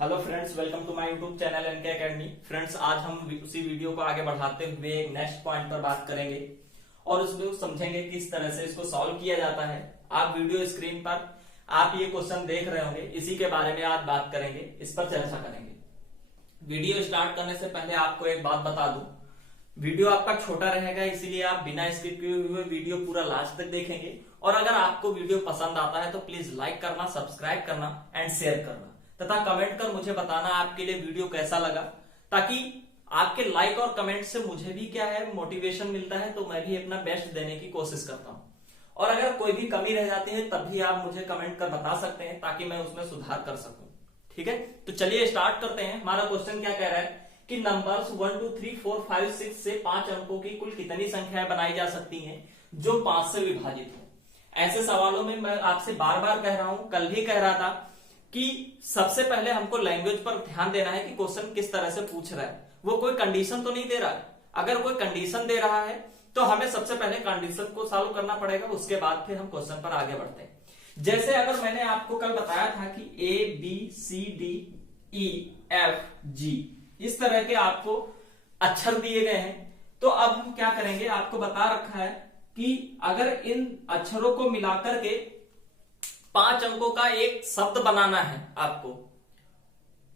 Hello friends, welcome to my YouTube channel NK academy. Friends, आज हम उसी video को आगे बढ़ाते हुए एक नेक्स्ट पॉइंट पर बात करेंगे और उसमें समझेंगे किस तरह से इसको सॉल्व किया जाता है। आप वीडियो स्क्रीन पर आप ये क्वेश्चन देख रहे होंगे, इसी के बारे में आज बात करेंगे, इस पर चर्चा करेंगे। वीडियो स्टार्ट करने से पहले आपको एक बात बता दूं, वीडियो आपका छोटा रहेगा, इसीलिए आप बिना स्किप किए हुए वीडियो पूरा लास्ट तक देखेंगे। और अगर आपको वीडियो पसंद आता है तो प्लीज लाइक करना, सब्सक्राइब करना एंड शेयर करना तथा कमेंट कर मुझे बताना आपके लिए वीडियो कैसा लगा, ताकि आपके लाइक और कमेंट से मुझे भी क्या है मोटिवेशन मिलता है, तो मैं भी अपना बेस्ट देने की कोशिश करता हूं। और अगर कोई भी कमी रह जाती है तब भी आप मुझे कमेंट कर बता सकते हैं, ताकि मैं उसमें सुधार कर सकूं। ठीक है, तो चलिए स्टार्ट करते हैं। हमारा क्वेश्चन क्या कह रहा है कि नंबर्स 1 2 3 4 5 6 से 5 अंकों की कुल कितनी संख्याएं बनाई जा सकती हैं जो 5 से विभाजित हो। ऐसे सवालों में मैं आपसे बार बार कह रहा हूं, कल भी कह रहा था कि सबसे पहले हमको लैंग्वेज पर ध्यान देना है कि क्वेश्चन किस तरह से पूछ रहा है। वो कोई कंडीशन तो नहीं दे रहा है। अगर कोई कंडीशन दे रहा है तो हमें सबसे पहले कंडीशन को सॉल्व करना पड़ेगा, उसके बाद फिर हम क्वेश्चन पर आगे बढ़ते हैं। जैसे अगर मैंने आपको कल बताया था कि ABCDEFG इस तरह के आपको अक्षर दिए गए हैं, तो अब हम क्या करेंगे, आपको बता रखा है कि अगर इन अक्षरों को मिलाकर के 5 अंकों का एक शब्द बनाना है आपको,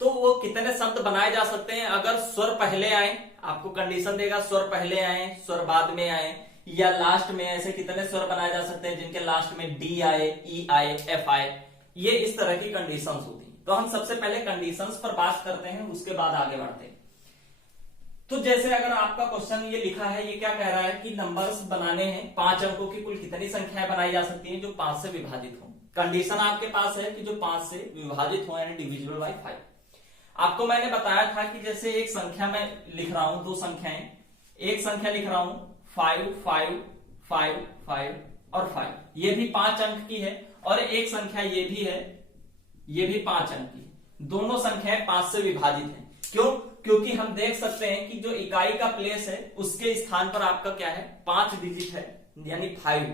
तो वो कितने शब्द बनाए जा सकते हैं। अगर स्वर पहले आए, आपको कंडीशन देगा स्वर पहले आए, स्वर बाद में आए या लास्ट में, ऐसे कितने स्वर बनाए जा सकते हैं जिनके लास्ट में डी आए, ई आए, एफ आए, ये इस तरह की कंडीशंस होती हैं। तो हम सबसे पहले कंडीशंस पर बात करते हैं, उसके बाद आगे बढ़ते हैं। तो जैसे अगर आपका क्वेश्चन ये लिखा है, ये क्या कह रहा है कि नंबर्स बनाने हैं, 5 अंकों की कुल कितनी संख्याएं बनाई जा सकती हैं जो 5 से विभाजित हो। कंडीशन आपके पास है कि जो 5 से विभाजित हो, यानी डिविजिबल बाय 5। आपको मैंने बताया था कि जैसे एक संख्या मैं लिख रहा हूं, 2 संख्याएं, एक संख्या लिख रहा हूं 5 5 5 5 और 5, ये भी 5 अंक की है, और एक संख्या ये भी है, ये भी 5 अंक की। दोनों संख्याएं 5 से विभाजित हैं। क्यों? क्योंकि हम देख सकते हैं कि जो इकाई का प्लेस है उसके स्थान पर आपका क्या है, 5 डिजिट है, यानी 5।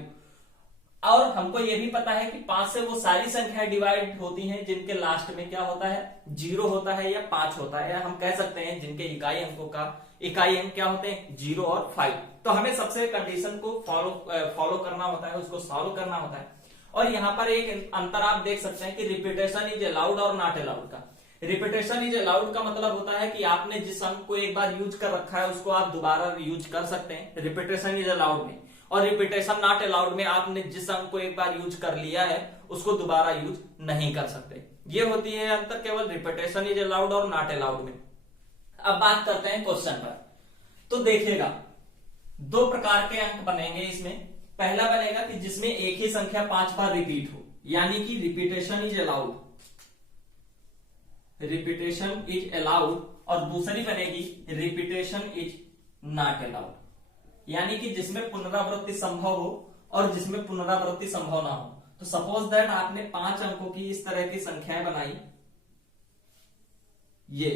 और हमको यह भी पता है कि 5 से वो सारी संख्याएं डिवाइड होती हैं जिनके लास्ट में क्या होता है, 0 होता है या 5 होता है, या हम कह सकते हैं जिनके इकाई अंकों का इकाई अंक क्या होते हैं, 0 और 5। तो हमें सबसे कंडीशन को फॉलो करना होता है, उसको सॉल्व करना होता है। और यहां पर एक अंतर आप देख सकते हैं कि रिपीटेशन इज अलाउड और नॉट अलाउड का। रिपीटेशन इज अलाउड का मतलब होता है कि आपने जिस अंक को एक बार यूज कर रखा है उसको आप दोबारा यूज कर सकते हैं, रिपीटेशन इज अलाउड में। और रिपीटेशन नॉट अलाउड में आपने जिस अंक को एक बार यूज कर लिया है उसको दोबारा यूज नहीं कर सकते। ये होती है अंतर केवल रिपीटेशन इज अलाउड और नॉट अलाउड में। अब बात करते हैं क्वेश्चन पर। तो देखिएगा, 2 प्रकार के अंक बनेंगे इसमें। पहला बनेगा कि जिसमें एक ही संख्या 5 बार रिपीट हो, यानी कि repetition is allowed, repetition is allowed. और दूसरी बनेगी रिपीटेशन इज नॉट अलाउड, यानी कि जिसमें पुनरावृत्ति संभव हो और जिसमें पुनरावृत्ति संभव ना हो। तो सपोज दैट आपने 5 अंकों की इस तरह की संख्याएं बनाई, ये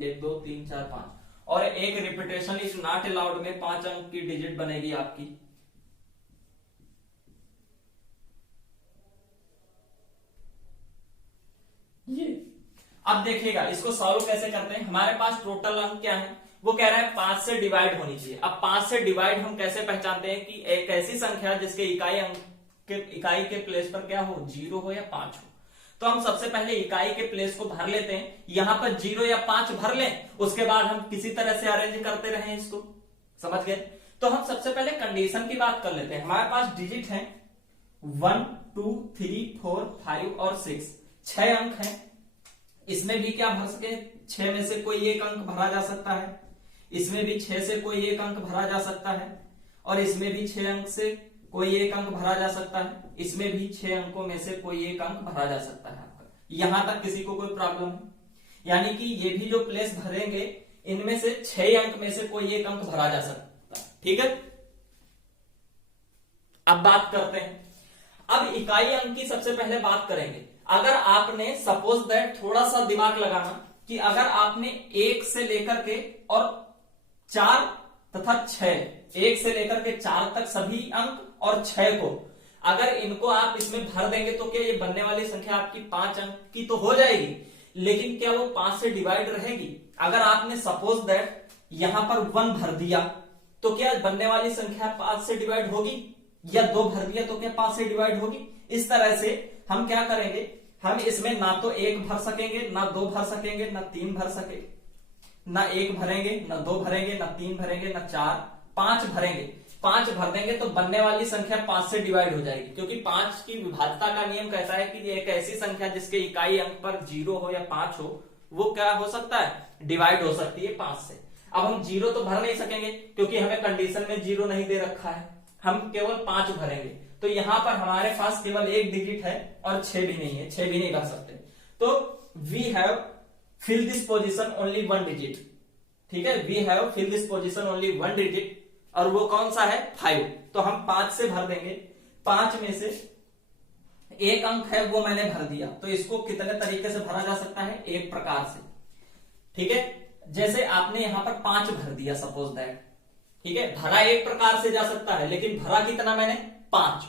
1 2 3 4 5, और एक रिपीटेशन इज नॉट अलाउड में 5 अंक की डिजिट बनेगी आपकी, ये। अब देखिएगा इसको सॉल्व कैसे करते हैं। हमारे पास टोटल अंक क्या है, वो कह रहा है 5 से डिवाइड होनी चाहिए। अब 5 से डिवाइड हम कैसे पहचानते हैं कि एक ऐसी संख्या जिसके इकाई के प्लेस पर क्या हो, 0 हो या 5 हो। तो हम सबसे पहले इकाई के प्लेस को भर लेते हैं, यहां पर 0 या 5 भर लें, उसके बाद हम किसी तरह से अरेंज करते रहें इसको, समझ गए। तो हम सबसे पहले कंडीशन की बात कर लेते हैं। हमारे पास डिजिट है 1 2 3 4 5 और 6, 6 अंक हैं। इसमें भी क्या भर सके, 6 में से कोई एक अंक भरा जा सकता है, इसमें भी 6 से कोई एक अंक भरा जा सकता है, और इसमें भी 6 अंक से कोई एक अंक भरा जा सकता है, इसमें भी 6 अंकों में से कोई एक अंक भरा जा सकता है। यहां तक किसी को कोई प्रॉब्लम है? यानी कि ये भी जो प्लेस भरेंगे इनमें से 6 अंक में से कोई एक अंक भरा जा सकता है। ठीक है, अब बात करते हैं। अब इकाई अंक की सबसे पहले बात करेंगे। अगर आपने सपोज दैट, थोड़ा सा दिमाग लगाना, कि अगर आपने 1 से लेकर के और 4 तथा 6, 1 से लेकर के 4 तक सभी अंक और 6 को अगर इनको आप इसमें भर देंगे तो क्या ये बनने वाली संख्या आपकी 5 अंक की तो हो जाएगी, लेकिन क्या वो 5 से डिवाइड रहेगी? अगर आपने सपोज दैट यहां पर 1 भर दिया तो क्या बनने वाली संख्या 5 से डिवाइड होगी, या 2 भर दिया तो क्या 5 से डिवाइड होगी? इस तरह से हम क्या करेंगे, हम इसमें ना तो 1 भर सकेंगे, ना 2 भर सकेंगे, ना 3 भर सकेंगे, ना 1 भरेंगे, ना 2 भरेंगे, ना 3 भरेंगे, ना 4, 5 भरेंगे। 5 भर देंगे तो बनने वाली संख्या 5 से डिवाइड हो जाएगी, क्योंकि 5 की विभाज्यता का नियम कहता है कि एक ऐसी संख्या जिसके इकाई अंक पर 0 हो या 5 हो, वो क्या हो सकता है, डिवाइड हो सकती है 5 से। अब हम 0 तो भर नहीं सकेंगे क्योंकि हमें कंडीशन में 0 नहीं दे रखा है, हम केवल 5 भरेंगे। तो यहां पर हमारे पास केवल 1 डिजिट है और 6 भी नहीं है, 6 भी नहीं भर सकते। तो we have fill this position only 1 digit, ठीक है, we have fill this position only 1 digit, और वो कौन सा है, 5। तो हम 5 से भर देंगे। 5 में से 1 अंक है वो मैंने भर दिया, तो इसको कितने तरीके से भरा जा सकता है, एक प्रकार से, ठीक है। जैसे आपने यहां पर 5 भर दिया सपोज दैट, ठीक है, भरा एक प्रकार से जा सकता है, लेकिन भरा कितना मैंने, 5।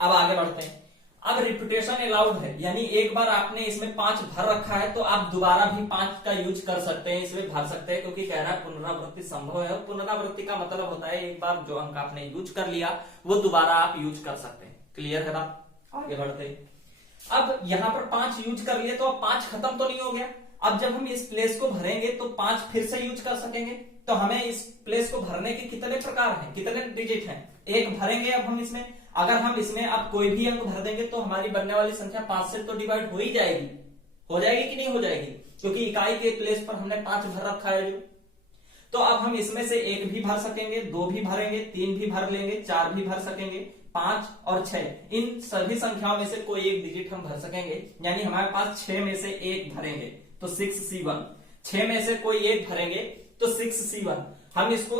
अब आगे बढ़ते हैं। अब रिपीटेशन अलाउड है, यानी एक बार आपने इसमें 5 भर रखा है तो आप दोबारा भी 5 का यूज कर सकते हैं, इसमें भर सकते हैं, क्योंकि कह रहा है पुनरावृत्ति संभव है। पुनरावृत्ति का मतलब होता है एक बार जो अंक आपने यूज कर लिया वो दोबारा आप यूज कर सकते हैं। क्लियर है बात? आगे बढ़ते हैं। अब यहां पर 5 यूज कर लिए तो अब 5 खत्म तो नहीं हो गया। अब जब हम इस प्लेस को भरेंगे तो 5 फिर से यूज कर सकेंगे। तो हमें इस प्लेस को भरने के कितने प्रकार हैं, कितने डिजिट हैं, 1 भरेंगे। अब हम इसमें, अगर हम इसमें अब कोई भी अंक भर देंगे तो हमारी बनने वाली संख्या 5 से तो डिवाइड हो ही जाएगी। हो जाएगी कि नहीं हो जाएगी, क्योंकि इकाई के प्लेस पर हमने 5 भर रखा है जो। तो अब हम इसमें से 1 भी भर सकेंगे, 2 भी भरेंगे, 3 भी भर लेंगे, 4 भी भर सकेंगे, 5 और 6, इन सभी संख्याओं में से कोई एक डिजिट हम भर सकेंगे। यानी हमारे पास 6 में से 1 भरेंगे तो 6C1, 6 में से कोई एक भरेंगे तो 6C1। हम इसको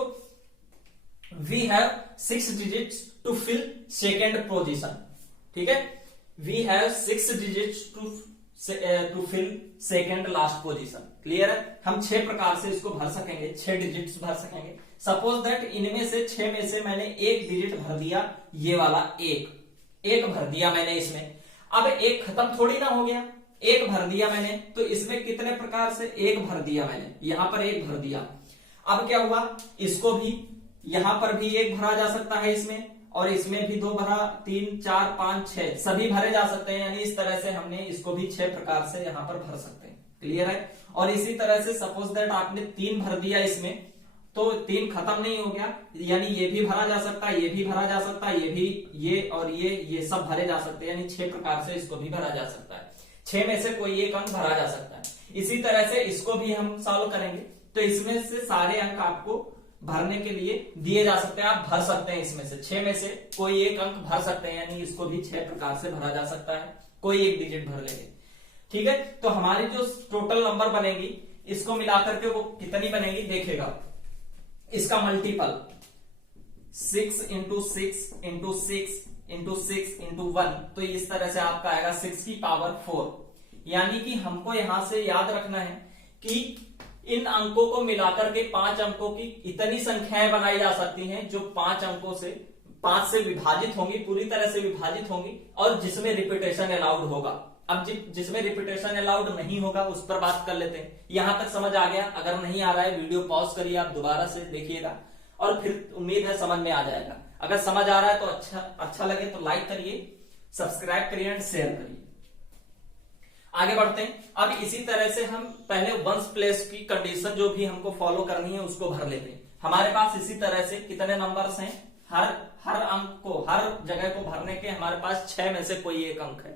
we have 6 digits to fill second position, ठीक है, we have 6 digits to fill second last position. Clear है? हम 6 प्रकार से इसको भर सकेंगे, 6 डिजिट्स भर सकेंगे। सपोज दैट इनमें से 6 में से मैंने 1 डिजिट भर दिया, ये वाला 1 भर दिया मैंने इसमें। अब 1 खत्म थोड़ी ना हो गया, 1 भर दिया मैंने, तो इसमें कितने प्रकार से 1 भर दिया मैंने, यहां पर 1 भर दिया। अब क्या हुआ, इसको भी यहां पर भी 1 भरा जा सकता है इसमें, और इसमें भी 2 भरा, 3, 4, 5, 6 सभी भरे जा सकते हैं। यानी इस तरह से हमने इसको भी 6 प्रकार से यहां पर भर सकते हैं। क्लियर है? और इसी तरह से सपोज दैट आपने 3 भर दिया इसमें, तो 3 खत्म नहीं हो गया, यानी ये भी भरा जा सकता है, ये भी भरा जा सकता है, ये भी, ये और ये सब भरे जा सकते हैं। यानी 6 प्रकार से इसको भी भरा जा सकता है, 6 में से कोई एक अंक भरा जा सकता है। इसी तरह से इसको भी हम सॉल्व करेंगे, तो इसमें से सारे अंक आपको भरने के लिए दिए जा सकते हैं, आप भर सकते हैं इसमें से 6 में से कोई एक अंक भर सकते हैं। यानी इसको भी 6 प्रकार से भरा जा सकता है, कोई एक डिजिट भर लेंगे। ठीक है, तो हमारी जो टोटल नंबर बनेगी इसको मिलाकर के वो कितनी बनेगी देखिएगा, इसका multiple 6 into 6 into 6 into 6 into 1, तो इस तरह से आपका आएगा 6 की पावर 4। यानी कि हमको यहां से याद रखना है कि इन अंकों को मिलाकर के 5 अंकों की इतनी संख्याएं बनाई जा सकती हैं जो 5 अंकों से 5 से विभाजित होंगी, पूरी तरह से विभाजित होंगी, और जिसमें रिपीटेशन अलाउड होगा। अब जिसमें रिपीटेशन अलाउड नहीं होगा उस पर बात कर लेते हैं। यहां तक समझ आ गया? अगर नहीं आ रहा है वीडियो पॉज करिए, आप दोबारा से देखिएगा और फिर उम्मीद है समझ में आ जाएगा। अगर समझ आ रहा है तो अच्छा लगे तो लाइक करिए, सब्सक्राइब करिए एंड शेयर करिए। आगे बढ़ते हैं। अब इसी तरह से हम पहले वंस प्लेस की कंडीशन जो भी हमको फॉलो करनी है उसको भर लेते हैं। हमारे पास इसी तरह से कितने नंबर्स हैं, हर अंक को, हर जगह को भरने के हमारे पास 6 में से कोई एक अंक है।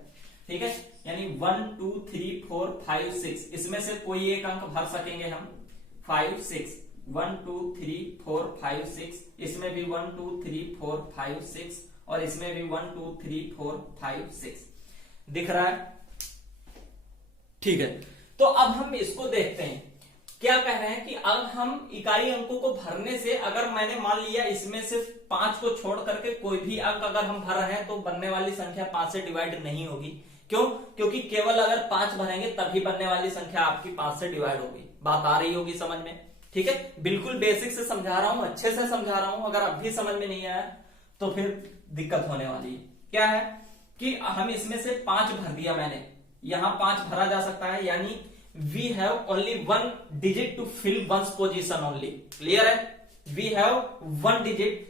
ठीक है, यानी 1 2 3 4 5 6, इसमें से कोई एक अंक भर सकेंगे हम 5 6, 1 2 3 4 5 6, इसमें भी 1 2 3 4 5 6, और इसमें भी 1 2 3 4 5 6 दिख रहा है। ठीक है, तो अब हम इसको देखते हैं क्या कह रहे हैं कि अब हम इकाई अंकों को भरने से, अगर मैंने मान लिया इसमें से 5 को छोड़ करके कोई भी अंक अगर हम भर रहे हैं तो बनने वाली संख्या 5 से डिवाइड नहीं होगी। क्यों? क्योंकि केवल अगर 5 भरेंगे तभी बनने वाली संख्या आपकी 5 से डिवाइड होगी। बात आ रही होगी समझ में? ठीक है, बिल्कुल बेसिक से समझा रहा हूं, अच्छे से समझा रहा हूं। अगर अब भी समझ में नहीं आया तो फिर दिक्कत होने वाली है। क्या है कि हम इसमें से 5 भर दिया मैंने, यहां 5 भरा जा सकता है, यानी we have only 1 digit to fill ones position only. Clear है, we have 1 digit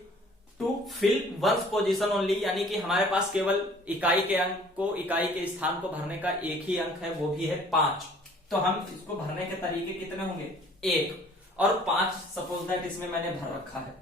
to fill ones position only, यानी कि हमारे पास केवल इकाई के अंक को, इकाई के स्थान को भरने का एक ही अंक है, वो भी है 5। तो हम इसको भरने के तरीके कितने होंगे, 1 और 5 सपोज दैट इसमें मैंने भर रखा है।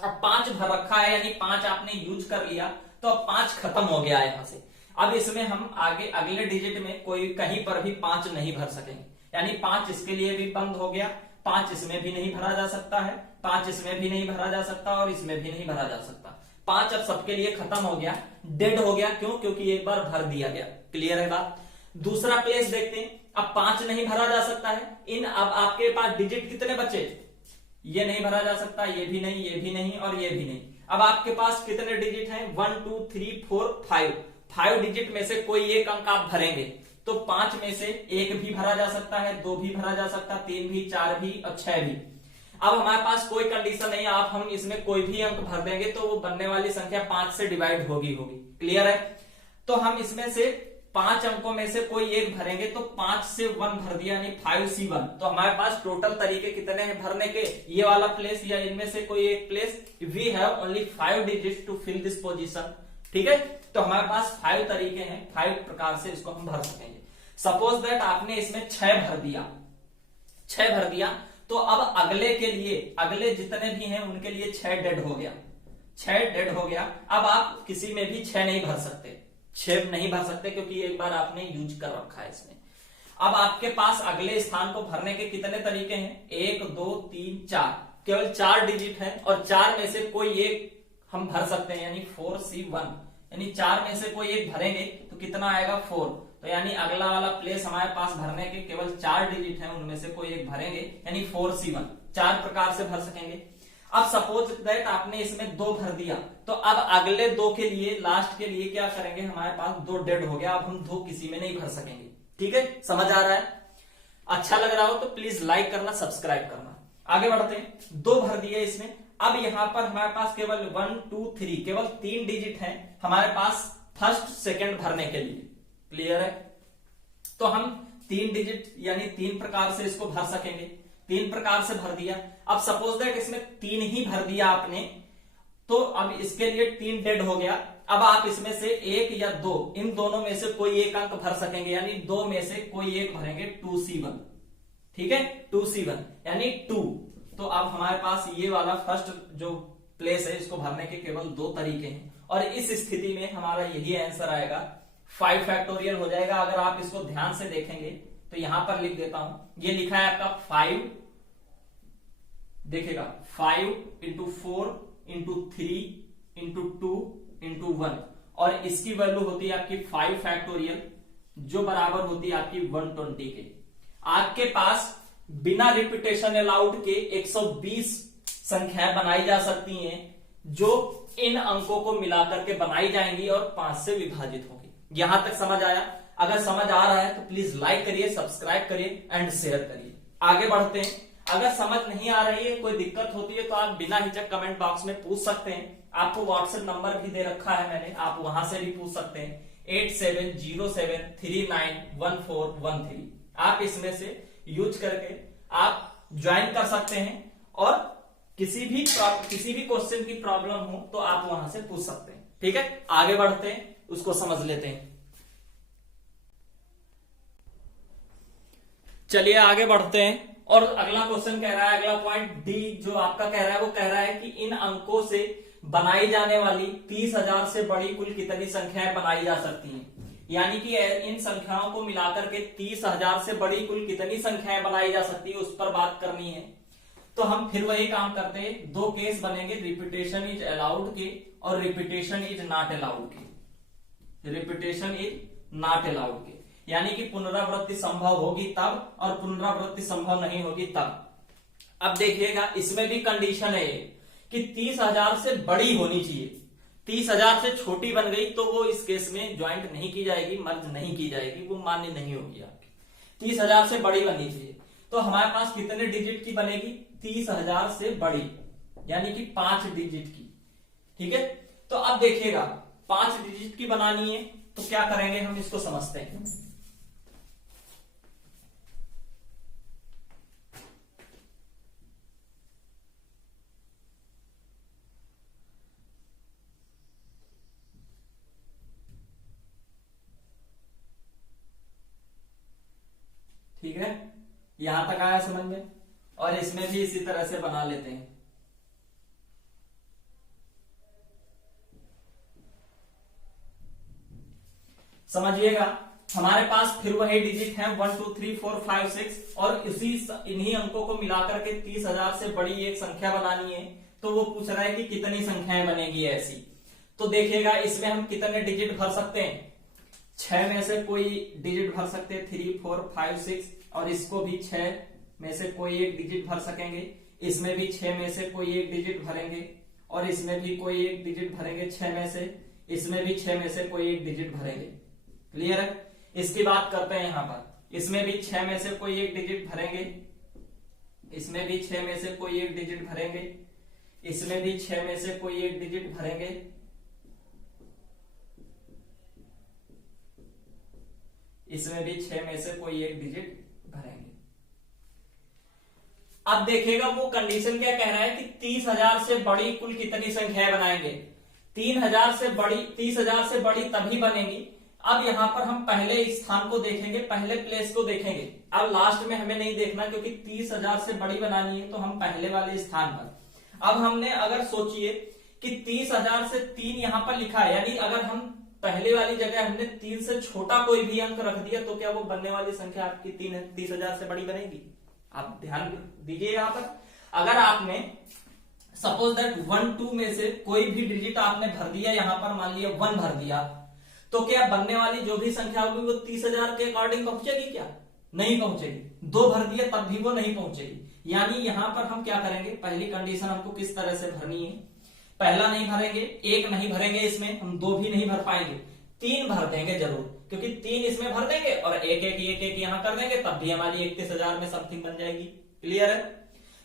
अब 5 भर रखा है यानी 5 आपने यूज कर लिया, तो अब 5 खत्म हो गया यहां से। अब इसमें हम आगे अगले डिजिट में कोई कहीं पर भी 5 नहीं भर सकेंगे, यानी 5 इसके लिए भी बंद हो गया, 5 इसमें भी नहीं भरा जा सकता है, 5 इसमें भी नहीं भरा जा सकता और इसमें भी नहीं भरा जा सकता। 5 अब सबके लिए खत्म हो गया, डेड हो गया। क्यों? क्योंकि एक बार भर दिया गया। क्लियर है बात। दूसरा प्लेस देखते हैं। अब 5 नहीं भरा जा सकता है, इन अब आपके पास डिजिट कितने बचे, ये नहीं भरा जा सकता, ये भी नहीं, ये भी नहीं और ये भी नहीं। अब आपके पास कितने डिजिट हैं, 1 2 3 4 5। 5 डिजिट में से कोई एक अंक आप भरेंगे, तो 5 में से 1 भी भरा जा सकता है, 2 भी भरा जा सकता है, 3 भी, 4 भी और 6 भी। अब हमारे पास कोई कंडीशन नहीं है, आप हम इसमें कोई भी अंक भर देंगे तो वो बनने वाली संख्या 5 से डिवाइड होगी। क्लियर है। तो हम इसमें से 5 अंकों में से कोई एक भरेंगे, तो 5 से 1 भर दिया यानी 5C1। तो हमारे पास टोटल तरीके कितने हैं भरने के, ये वाला प्लेस या इनमें से कोई एक place. We have only 5 digits to fill this position. ठीक है, तो हमारे पास 5 तरीके हैं, 5 प्रकार से इसको हम भर सकेंगे। सपोज दैट आपने इसमें 6 भर दिया, 6 भर दिया, तो अब अगले के लिए, अगले जितने भी हैं उनके लिए 6 डेड हो गया, 6 डेड हो गया। अब आप किसी में भी 6 नहीं भर सकते, 6 नहीं भर सकते क्योंकि एक बार आपने यूज कर रखा है इसमें। अब आपके पास अगले स्थान को भरने के कितने तरीके हैं, 1 2 3 4, केवल 4 डिजिट है और 4 में से कोई एक हम भर सकते हैं, यानी 4C1, यानी 4 में से कोई एक भरेंगे तो कितना आएगा 4। तो यानी अगला वाला प्लेस हमारे पास भरने के केवल 4 डिजिट है, उनमें से कोई एक भरेंगे यानी 4C1। 4 प्रकार से भर सकेंगे। अब सपोज दैट आपने इसमें 2 भर दिया, तो अब अगले 2 के लिए, लास्ट के लिए क्या करेंगे, हमारे पास 2 डेड हो गया, अब हम 2 किसी में नहीं भर सकेंगे। ठीक है, समझ आ रहा है। अच्छा लग रहा हो तो प्लीज लाइक करना, सब्सक्राइब करना। आगे बढ़ते हैं। 2 भर दिए इसमें। अब यहां पर हमारे पास केवल 1 2 3 केवल 3 डिजिट है हमारे पास फर्स्ट सेकंड भरने के लिए। क्लियर है। तो हम 3 डिजिट यानी 3 प्रकार से इसको भर सकेंगे, 3 प्रकार से भर दिया। अब सपोज दैट इसमें 3 ही भर दिया आपने, तो अब इसके लिए 3 डेड हो गया। अब आप इसमें से 1 या 2, इन दोनों में से कोई एक अंक भर सकेंगे, यानी 2 में से कोई एक भरेंगे, 2C1। ठीक है, 2C1 यानी 2। तो अब हमारे पास ये वाला फर्स्ट जो प्लेस है, इसको भरने के केवल 2 तरीके हैं और इस स्थिति में हमारा यही आंसर आएगा, 5 फैक्टोरियल हो जाएगा। अगर आप इसको ध्यान से देखेंगे तो यहां पर लिख देता हूं, ये लिखा है आपका 5, देखेगा 5 इंटू 4 इंटू 3 इंटू 2 इंटू 1, और इसकी वैल्यू होती है आपकी 5 फैक्टोरियल, जो बराबर होती है आपकी 120 के। आपके पास बिना रिपीटेशन अलाउड के 120 संख्याएं बनाई जा सकती हैं, जो इन अंकों को मिलाकर के बनाई जाएंगी और 5 से विभाजित होगी। यहां तक समझ आया? अगर समझ आ रहा है तो प्लीज लाइक करिए, सब्सक्राइब करिए एंड शेयर करिए। आगे बढ़ते हैं। अगर समझ नहीं आ रही है, कोई दिक्कत होती है, तो आप बिना हिचक कमेंट बॉक्स में पूछ सकते हैं। आपको व्हाट्सएप नंबर भी दे रखा है मैंने, आप वहां से भी पूछ सकते हैं, 8707391413। आप इसमें से यूज करके आप ज्वाइन कर सकते हैं और किसी भी क्वेश्चन की प्रॉब्लम हो तो आप वहां से पूछ सकते हैं। ठीक है, आगे बढ़ते हैं, उसको समझ लेते हैं। चलिए आगे बढ़ते हैं। और अगला क्वेश्चन कह रहा है, अगला पॉइंट डी जो आपका कह रहा है, वो कह रहा है कि इन अंकों से बनाई जाने वाली 30,000 से बड़ी कुल कितनी संख्याएं बनाई जा सकती हैं। यानी कि इन संख्याओं को मिलाकर के 30,000 से बड़ी कुल कितनी संख्याएं बनाई जा सकती है, उस पर बात करनी है। तो हम फिर वही काम करते हैं, 2 केस बनेंगे, रिपीटेशन इज अलाउड के और रिपीटेशन इज नॉट अलाउड के। रिपीटेशन इज नॉट अलाउड के यानी कि पुनरावृत्ति संभव होगी तब और पुनरावृत्ति संभव नहीं होगी तब। अब देखिएगा, इसमें भी कंडीशन है कि 30,000 से बड़ी होनी चाहिए। 30,000 से छोटी बन गई तो वो इस केस में ज्वाइंट नहीं की जाएगी, मर्ज नहीं की जाएगी, वो मान्य नहीं होगी आपकी। 30,000 से बड़ी बननी चाहिए। तो हमारे पास कितने डिजिट की बनेगी, 30,000 से बड़ी, यानी कि 5 डिजिट की। ठीक है, तो अब देखिएगा 5 डिजिट की बनानी है, तो क्या करेंगे हम इसको समझते हैं। ठीक है, यहां तक आया समझ में। और इसमें भी इसी तरह से बना लेते हैं। समझिएगा, हमारे पास फिर वही डिजिट है 1 2 3 4 5 6 और इन्हीं अंकों को मिलाकर के 30,000 से बड़ी एक संख्या बनानी है। तो वो पूछ रहा है कि कितनी संख्याएं बनेगी ऐसी। तो देखिएगा, इसमें हम कितने डिजिट भर सकते हैं। 6 में से कोई डिजिट भर सकते हैं, 3 4 5 6, और इसको भी 6 में से कोई एक डिजिट भर सकेंगे। इसमें भी 6 में से कोई एक डिजिट भरेंगे, और इसमें भी कोई एक डिजिट भरेंगे 6 में से। इसमें भी 6 में से कोई एक डिजिट भरेंगे। क्लियर है। इसकी बात करते हैं यहां पर। इसमें भी 6 में से कोई एक डिजिट भरेंगे, इसमें भी 6 में से कोई एक डिजिट भरेंगे, इसमें भी 6 में से कोई एक डिजिट भरेंगे, इसमें भी 6 में से कोई एक डिजिट भरेंगे। अब देखिएगा वो कंडीशन क्या कह रहा है कि 30,000 से बड़ी कुल कितनी संख्याएं बनाएंगे। 30,000 से बड़ी तभी बनेगी। अब यहां पर हम पहले स्थान को देखेंगे, पहले प्लेस को देखेंगे। अब लास्ट में हमें नहीं देखना, क्योंकि 30,000 से बड़ी बनानी है, तो हम पहले वाले स्थान पर। अब हमने अगर सोचिए कि 30,000 से 3 यहां पर लिखा है, यानी अगर हम पहले वाली जगह हमने 3 से छोटा कोई भी अंक रख दिया, तो क्या वो बनने वाली संख्या आपकी 30,000 से बड़ी बनेगी। आप ध्यान दीजिए यहां पर। अगर आपने सपोज दैट 1 2 में से कोई भी डिजिट आपने भर दिया, यहां पर मान लिया 1 भर दिया, तो क्या बनने वाली जो भी संख्या होगी वो 30,000 के अकॉर्डिंग पहुंचेगी क्या? नहीं पहुंचेगी। 2 भर दिया तब भी वो नहीं पहुंचेगी। यानी यहां पर हम क्या करेंगे, पहली कंडीशन हमको किस तरह से भरनी है। पहला नहीं भरेंगे, 1 नहीं भरेंगे, इसमें हम 2 भी नहीं भर पाएंगे, 3 भर देंगे जरूर, क्योंकि 3 इसमें भर देंगे और 1 1 1 1 यहां कर देंगे, तब भी हमारी 31,000 में समथिंग बन जाएगी। क्लियर है।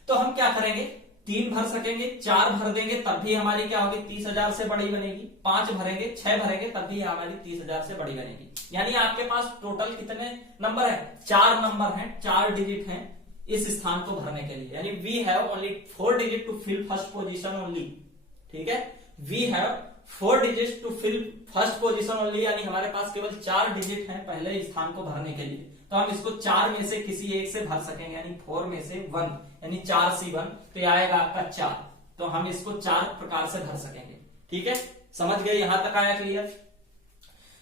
तो हम क्या करेंगे, 3 भर सकेंगे, 4 भर देंगे, तब भी हमारी क्या होगी, 30,000 से बड़ी बनेगी। 5 भरेंगे, 6 भरेंगे, तब भी हमारी 30,000 से बड़ी बनेगी। यानी आपके पास टोटल कितने नंबर है, 4 नंबर हैं, 4 डिजिट हैं इस स्थान को भरने के लिए। यानी we have only 4 digit to fill first position only. ठीक है, we have 4 digit to fill first position only, यानी हमारे पास केवल 4 डिजिट हैं पहले स्थान को भरने के लिए। तो हम इसको 4 में से किसी एक से भर सकेंगे, यानी 4 में से 1, यानी 4 से 1, तो यह आएगा आपका 4। तो हम इसको 4 प्रकार से भर सकेंगे। ठीक है, समझ गए, यहां तक आया क्लियर।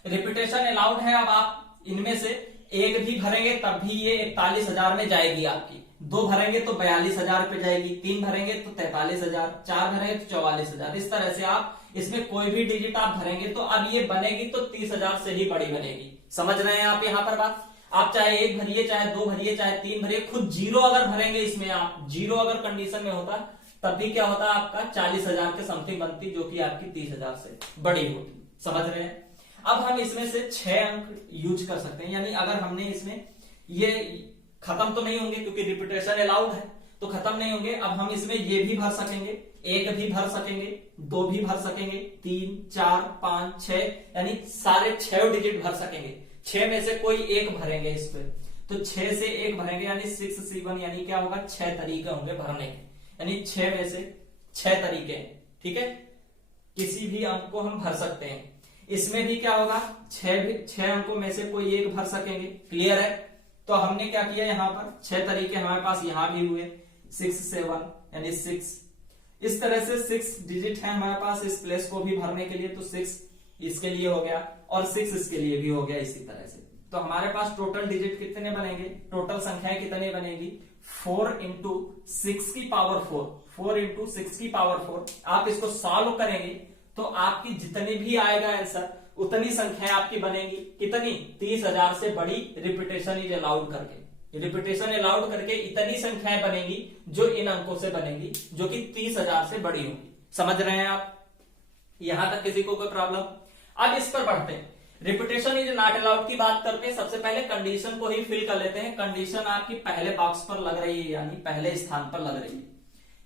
रिपीटेशन अलाउड है। अब आप इनमें से 1 भी भरेंगे तब भी ये 41,000 में जाएगी आपकी, 2 भरेंगे तो 42,000 पे जाएगी, 3 भरेंगे तो 43,000, 4 भरेंगे तो 44,000। इस तरह से आप इसमें कोई भी डिजिट आप भरेंगे तो अब ये बनेगी तो 30,000 से ही बड़ी बनेगी। समझ रहे हैं आप यहां पर बात। आप चाहे 1 भरिए, चाहे 2 भरिए, चाहे 3 भरिए, खुद 0 अगर भरेंगे इसमें, आप 0 अगर कंडीशन में होता तब भी क्या होता, आपका 40,000 के समथिंग बनती, जो कि आपकी 30,000 से बड़ी होती। समझ रहे हैं। अब हम इसमें से 6 अंक यूज कर सकते हैं, यानी अगर हमने इसमें ये खत्म तो नहीं होंगे क्योंकि रिपीटेशन अलाउड है, तो खत्म नहीं होंगे। अब हम इसमें ये भी भर सकेंगे, 1 भी भर सकेंगे, 2 भी भर सकेंगे, 3 4 5 6, यानी सारे 6 डिजिट भर सकेंगे। 6 में से कोई एक भरेंगे इस पे, तो 6 से 1 भरेंगे, यानी 6 7, यानी क्या होगा, 6 तरीके होंगे भरने के, यानी 6 में से 6 तरीके हैं। ठीक है, किसी भी अंक को हम भर सकते हैं। इसमें भी क्या होगा, 6 अंकों में से कोई एक भर सकेंगे। क्लियर है। तो हमने क्या किया, यहां पर 6 तरीके हमारे पास यहां भी हुए, 6 7, यानी 6। इस तरह से 6 डिजिट है हमारे पास इस प्लेस को भी भरने के लिए, तो 6 इसके लिए हो गया और 6 इसके लिए भी हो गया। इसी तरह से तो हमारे पास टोटल डिजिट कितने बनेंगे, टोटल संख्याएं कितने बनेगी, 4 इंटू 6 की पावर 4, 4 इंटू 6 की पावर 4। आप इसको सॉल्व करेंगे तो आपकी जितने भी आएगा आंसर, उतनी संख्याएं आपकी बनेगी। कितनी, 30,000 से बड़ी रिपीटेशन इज अलाउड करके, रिपीटेशन अलाउड करके इतनी संख्याएं बनेगी जो इन अंकों से बनेगी, जो कि 30,000 से बड़ी होगी। समझ रहे हैं आप। यहां तक किसी को कोई प्रॉब्लम। अब इस पर बढ़ते हैं। रिपीटेशन इज नॉट अलाउड की बात करते हैं। सबसे पहले कंडीशन को ही फिल कर लेते हैं। कंडीशन आपकी पहले बॉक्स पर लग रही है, यानी पहले स्थान पर लग रही है,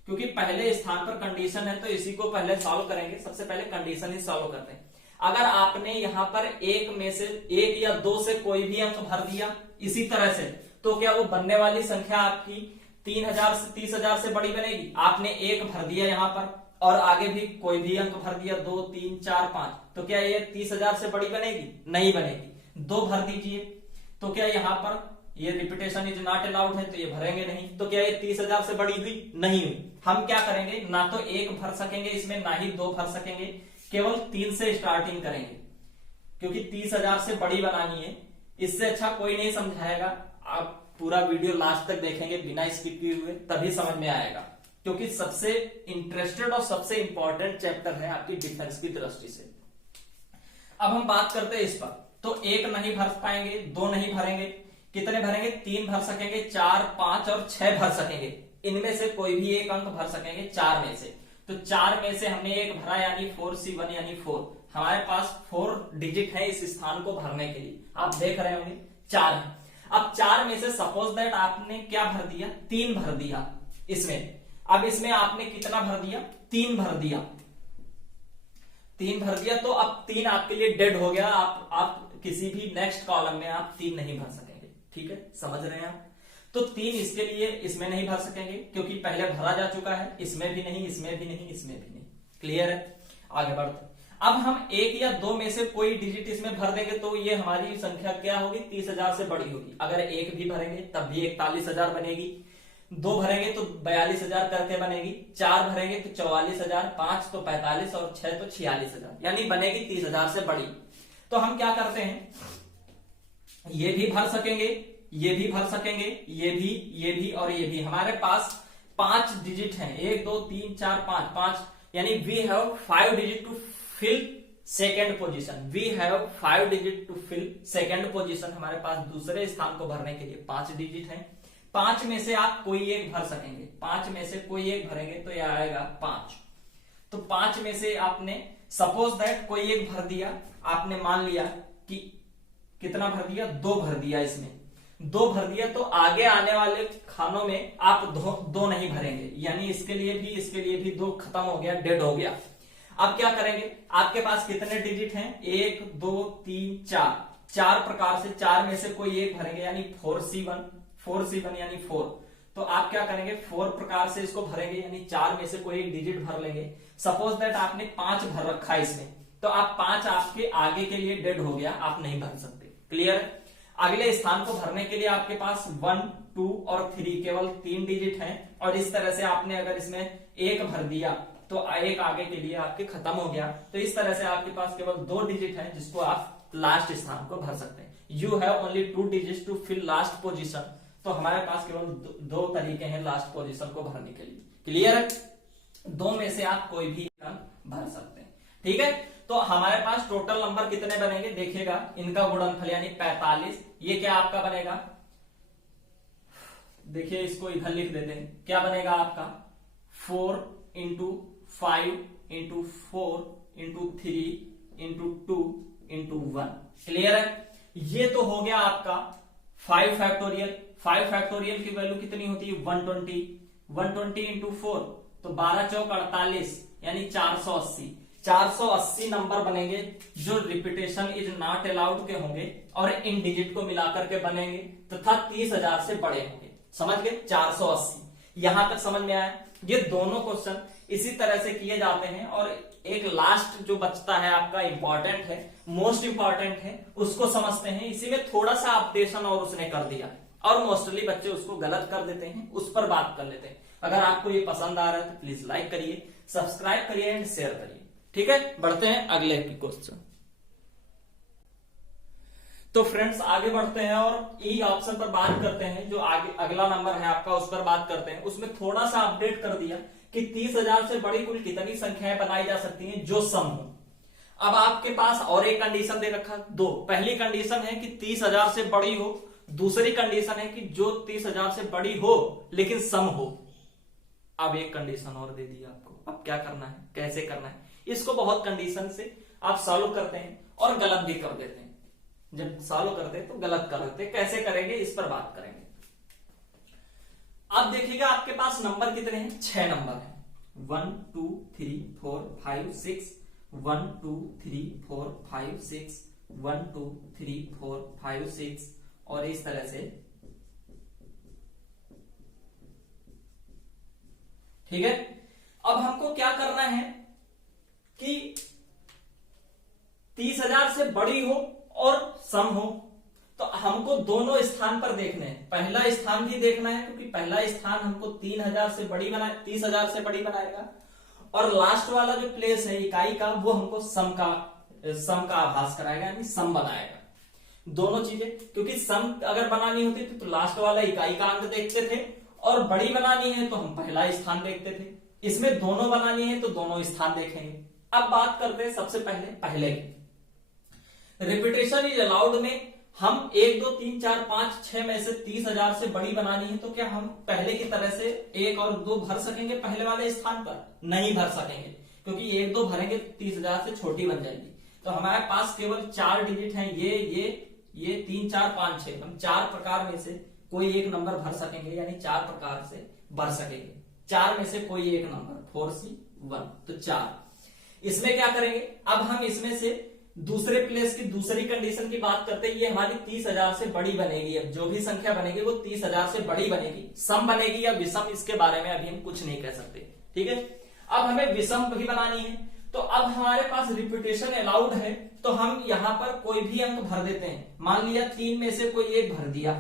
क्योंकि पहले स्थान पर कंडीशन है तो इसी को पहले सॉल्व करेंगे। सबसे पहले कंडीशन ही सॉल्व करते हैं। अगर आपने यहां पर एक में से एक या दो से कोई भी अंक भर दिया इसी तरह से, तो क्या वो बनने वाली संख्या आपकी 3000 से 30,000 से बड़ी बनेगी? आपने एक भर दिया यहां पर और आगे भी कोई भी अंक भर दिया 2 3 4 5, तो क्या ये 30,000 से बड़ी बनेगी? नहीं बनेगी। 2 भर दीजिए, तो क्या यहां पर ये रिपीटेशन इज नॉट अलाउड है, तो ये भरेंगे नहीं, तो क्या ये 30,000 से बड़ी हुई? नहीं हुई। हम क्या करेंगे, ना तो एक भर सकेंगे इसमें, ना ही 2 भर सकेंगे, केवल 3 से स्टार्टिंग करेंगे, क्योंकि 30,000 से बड़ी बनानी है। इससे अच्छा कोई नहीं समझाएगा, आप पूरा वीडियो लास्ट तक देखेंगे बिना स्किप किए हुए, तभी समझ में आएगा, क्योंकि सबसे इंटरेस्टेड और सबसे इंपॉर्टेंट चैप्टर है आपकी डिफेंस की दृष्टि से। अब हम बात करते हैं इस पर, तो 1 नहीं भर पाएंगे, 2 नहीं भरेंगे, कितने भरेंगे? 3 भर सकेंगे, 4 5 और 6 भर सकेंगे। इनमें से कोई भी एक अंक भर सकेंगे 4 में से, तो 4 में से हमने एक भरा यानी 4C1 यानी 4। हमारे पास 4 डिजिट है इस स्थान को भरने के लिए, आप देख रहे होंगे 4 है। अब 4 में से सपोज दैट आपने क्या भर दिया? 3 भर दिया इसमें। अब इसमें आपने कितना भर दिया? 3 भर दिया। 3 भर दिया, तो अब 3 आपके लिए डेड हो गया। आप किसी भी नेक्स्ट कॉलम में आप 3 नहीं भर सकेंगे। ठीक है, समझ रहे हैं आप? तो 3 इसके लिए इसमें नहीं भर सकेंगे, क्योंकि पहले भरा जा चुका है। इसमें भी नहीं, इसमें भी नहीं, इसमें भी नहीं। क्लियर है? आगे बढ़ते। अब हम 1 या 2 में से कोई डिजिट इसमें भर देंगे, तो ये हमारी संख्या क्या होगी? 30,000 से बड़ी होगी। अगर 1 भी भरेंगे तब भी 41,000 बनेगी, 2 भरेंगे तो 42,000 करके बनेगी, 4 भरेंगे तो 44,000, 5 तो 45 और 6 तो 46,000, यानी बनेगी 30,000 से बड़ी। तो हम क्या करते हैं, ये भी भर सकेंगे, ये भी भर सकेंगे, ये भी और ये भी। हमारे पास 5 डिजिट हैं, 1 2 3 4 5, 5, यानी we have 5 digit to fill second position. We have 5 digit to fill second position. हमारे पास दूसरे स्थान को भरने के लिए 5 डिजिट हैं। 5 में से आप कोई एक भर सकेंगे, 5 में से कोई एक भरेंगे तो यह आएगा 5। तो 5 में से आपने सपोज दैट कोई एक भर दिया, आपने मान लिया कि कितना भर दिया? 2 भर दिया। इसमें 2 भर दिया, तो आगे आने वाले खानों में आप 2 नहीं भरेंगे, यानी इसके लिए भी 2 खत्म हो गया, डेड हो गया। अब क्या करेंगे, आपके पास कितने डिजिट हैं? 1 2 3 4, 4 प्रकार से 4 में से कोई एक भरेंगे, यानी 4C1 यानी 4। तो आप क्या करेंगे, 4 प्रकार से इसको भरेंगे, यानी 4 में से कोई एक डिजिट भर लेंगे। सपोज दैट आपने 5 भर रखा है इसमें, तो आप 5 आपके आगे के लिए डेड हो गया, आप नहीं भर सकते। क्लियर? अगले स्थान को भरने के लिए आपके पास 1 2 और 3 केवल 3 डिजिट हैं, और इस तरह से आपने अगर इसमें 1 भर दिया तो 1 आगे के लिए आपके खत्म हो गया। तो इस तरह से आपके पास केवल 2 डिजिट हैं जिसको आप लास्ट स्थान को भर सकते हैं। You have only 2 digit to fill last position. तो हमारे पास केवल 2 तरीके हैं लास्ट पोजीशन को भरने के लिए। क्लियर है? 2 में से आप कोई भी अंक भर सकते हैं। ठीक है, तो हमारे पास टोटल नंबर कितने बनेंगे देखिएगा, इनका गुणनफल यानी 45। ये क्या आपका बनेगा, देखिए इसको इधर लिख देते हैं, क्या बनेगा आपका 4 into 5 into 4 into 3 into 2 into 1। Clear है? ये तो हो गया आपका 5 फैक्टोरियल। 5 फैक्टोरियल की वैल्यू कितनी होती है? 120। 120 इंटू 4 तो 12 चौक 48 यानी 480। 480 नंबर बनेंगे जो रिपीटेशन इज नॉट अलाउड के होंगे और इन डिजिट को मिलाकर के बनेंगे तथा 30,000 से बड़े होंगे। समझ गए? 480। यहां तक समझ में आया? ये दोनों क्वेश्चन इसी तरह से किए जाते हैं। और एक लास्ट जो बचता है आपका इंपॉर्टेंट है, मोस्ट इंपॉर्टेंट है, उसको समझते हैं। इसी में थोड़ा सा अपडेशन और उसने कर दिया और मोस्टली बच्चे उसको गलत कर देते हैं, उस पर बात कर लेते हैं। अगर आपको ये पसंद आ रहा है तो प्लीज लाइक करिए, सब्सक्राइब करिए एंड शेयर करिए। ठीक है, बढ़ते हैं अगले क्वेश्चन। तो फ्रेंड्स आगे बढ़ते हैं और ई ऑप्शन पर बात करते हैं। जो आगे अगला नंबर है आपका उस पर बात करते हैं। उसमें थोड़ा सा अपडेट कर दिया कि 30,000 से बड़ी कुल कितनी संख्याएं बनाई जा सकती हैं जो सम हो। अब आपके पास और एक कंडीशन दे रखा, 2। पहली कंडीशन है कि 30,000 से बड़ी हो, दूसरी कंडीशन है कि जो 30,000 से बड़ी हो लेकिन सम हो। अब एक कंडीशन और दे दी आपको। अब क्या करना है, कैसे करना है, इसको बहुत कंडीशन से आप सॉल्व करते हैं और गलत भी कर देते हैं। जब सॉल्व करते हैं तो गलत कर देते हैं, कैसे करेंगे इस पर बात करेंगे। अब देखिएगा आपके पास नंबर कितने हैं? 6 नंबर हैं। 1 2 3 4 5 6 1 2 3 4 5 6, 1 2 3 4 5 6 और इस तरह से। ठीक है, अब हमको क्या करना है कि 30,000 से बड़ी हो और सम हो, तो हमको दोनों स्थान पर देखने हैं। पहला स्थान भी देखना है क्योंकि पहला स्थान हमको 30,000 से बड़ी बनाए 30,000 से बड़ी बनाएगा, और लास्ट वाला जो प्लेस है इकाई का वो हमको सम का आभास कराएगा, यानी सम बनाएगा। दोनों चीजें, क्योंकि सम अगर बनानी होती थी तो लास्ट वाला इकाई का अंक देखते थे, और बड़ी बनानी है तो हम पहला स्थान देखते थे। इसमें दोनों बनानी है तो दोनों स्थान देखेंगे। अब बात करते हैं सबसे पहले रिपीटेशन इज अलाउड में हम 1 2 3 4 5 6 में से 30,000 से बड़ी बनानी है, तो क्या हम पहले की तरह से 1 और 2 भर सकेंगे पहले वाले स्थान पर? नहीं भर सकेंगे, क्योंकि 1 2 भरेंगे 30,000 से छोटी बन जाएगी। तो हमारे पास केवल 4 डिजिट हैं, ये 3 4 5 6। हम 4 प्रकार में से कोई एक नंबर भर सकेंगे, यानी 4 प्रकार से भर सकेंगे। 4 में से कोई एक नंबर 4C1, तो 4। इसमें क्या करेंगे, अब हम इसमें से दूसरे प्लेस की दूसरी कंडीशन की बात करते हैं। ये हमारी 30,000 से बड़ी बनेगी। अब जो भी संख्या बनेगी वो 30,000 से बड़ी बनेगी। सम बनेगी या विषम, इसके बारे में अभी हम कुछ नहीं कह सकते। ठीक है, अब हमें विषम भी बनानी है, तो अब हमारे पास रिपीटेशन अलाउड है, तो हम यहां पर कोई भी अंक भर देते हैं। मान लिया 3 में से कोई एक भर दिया,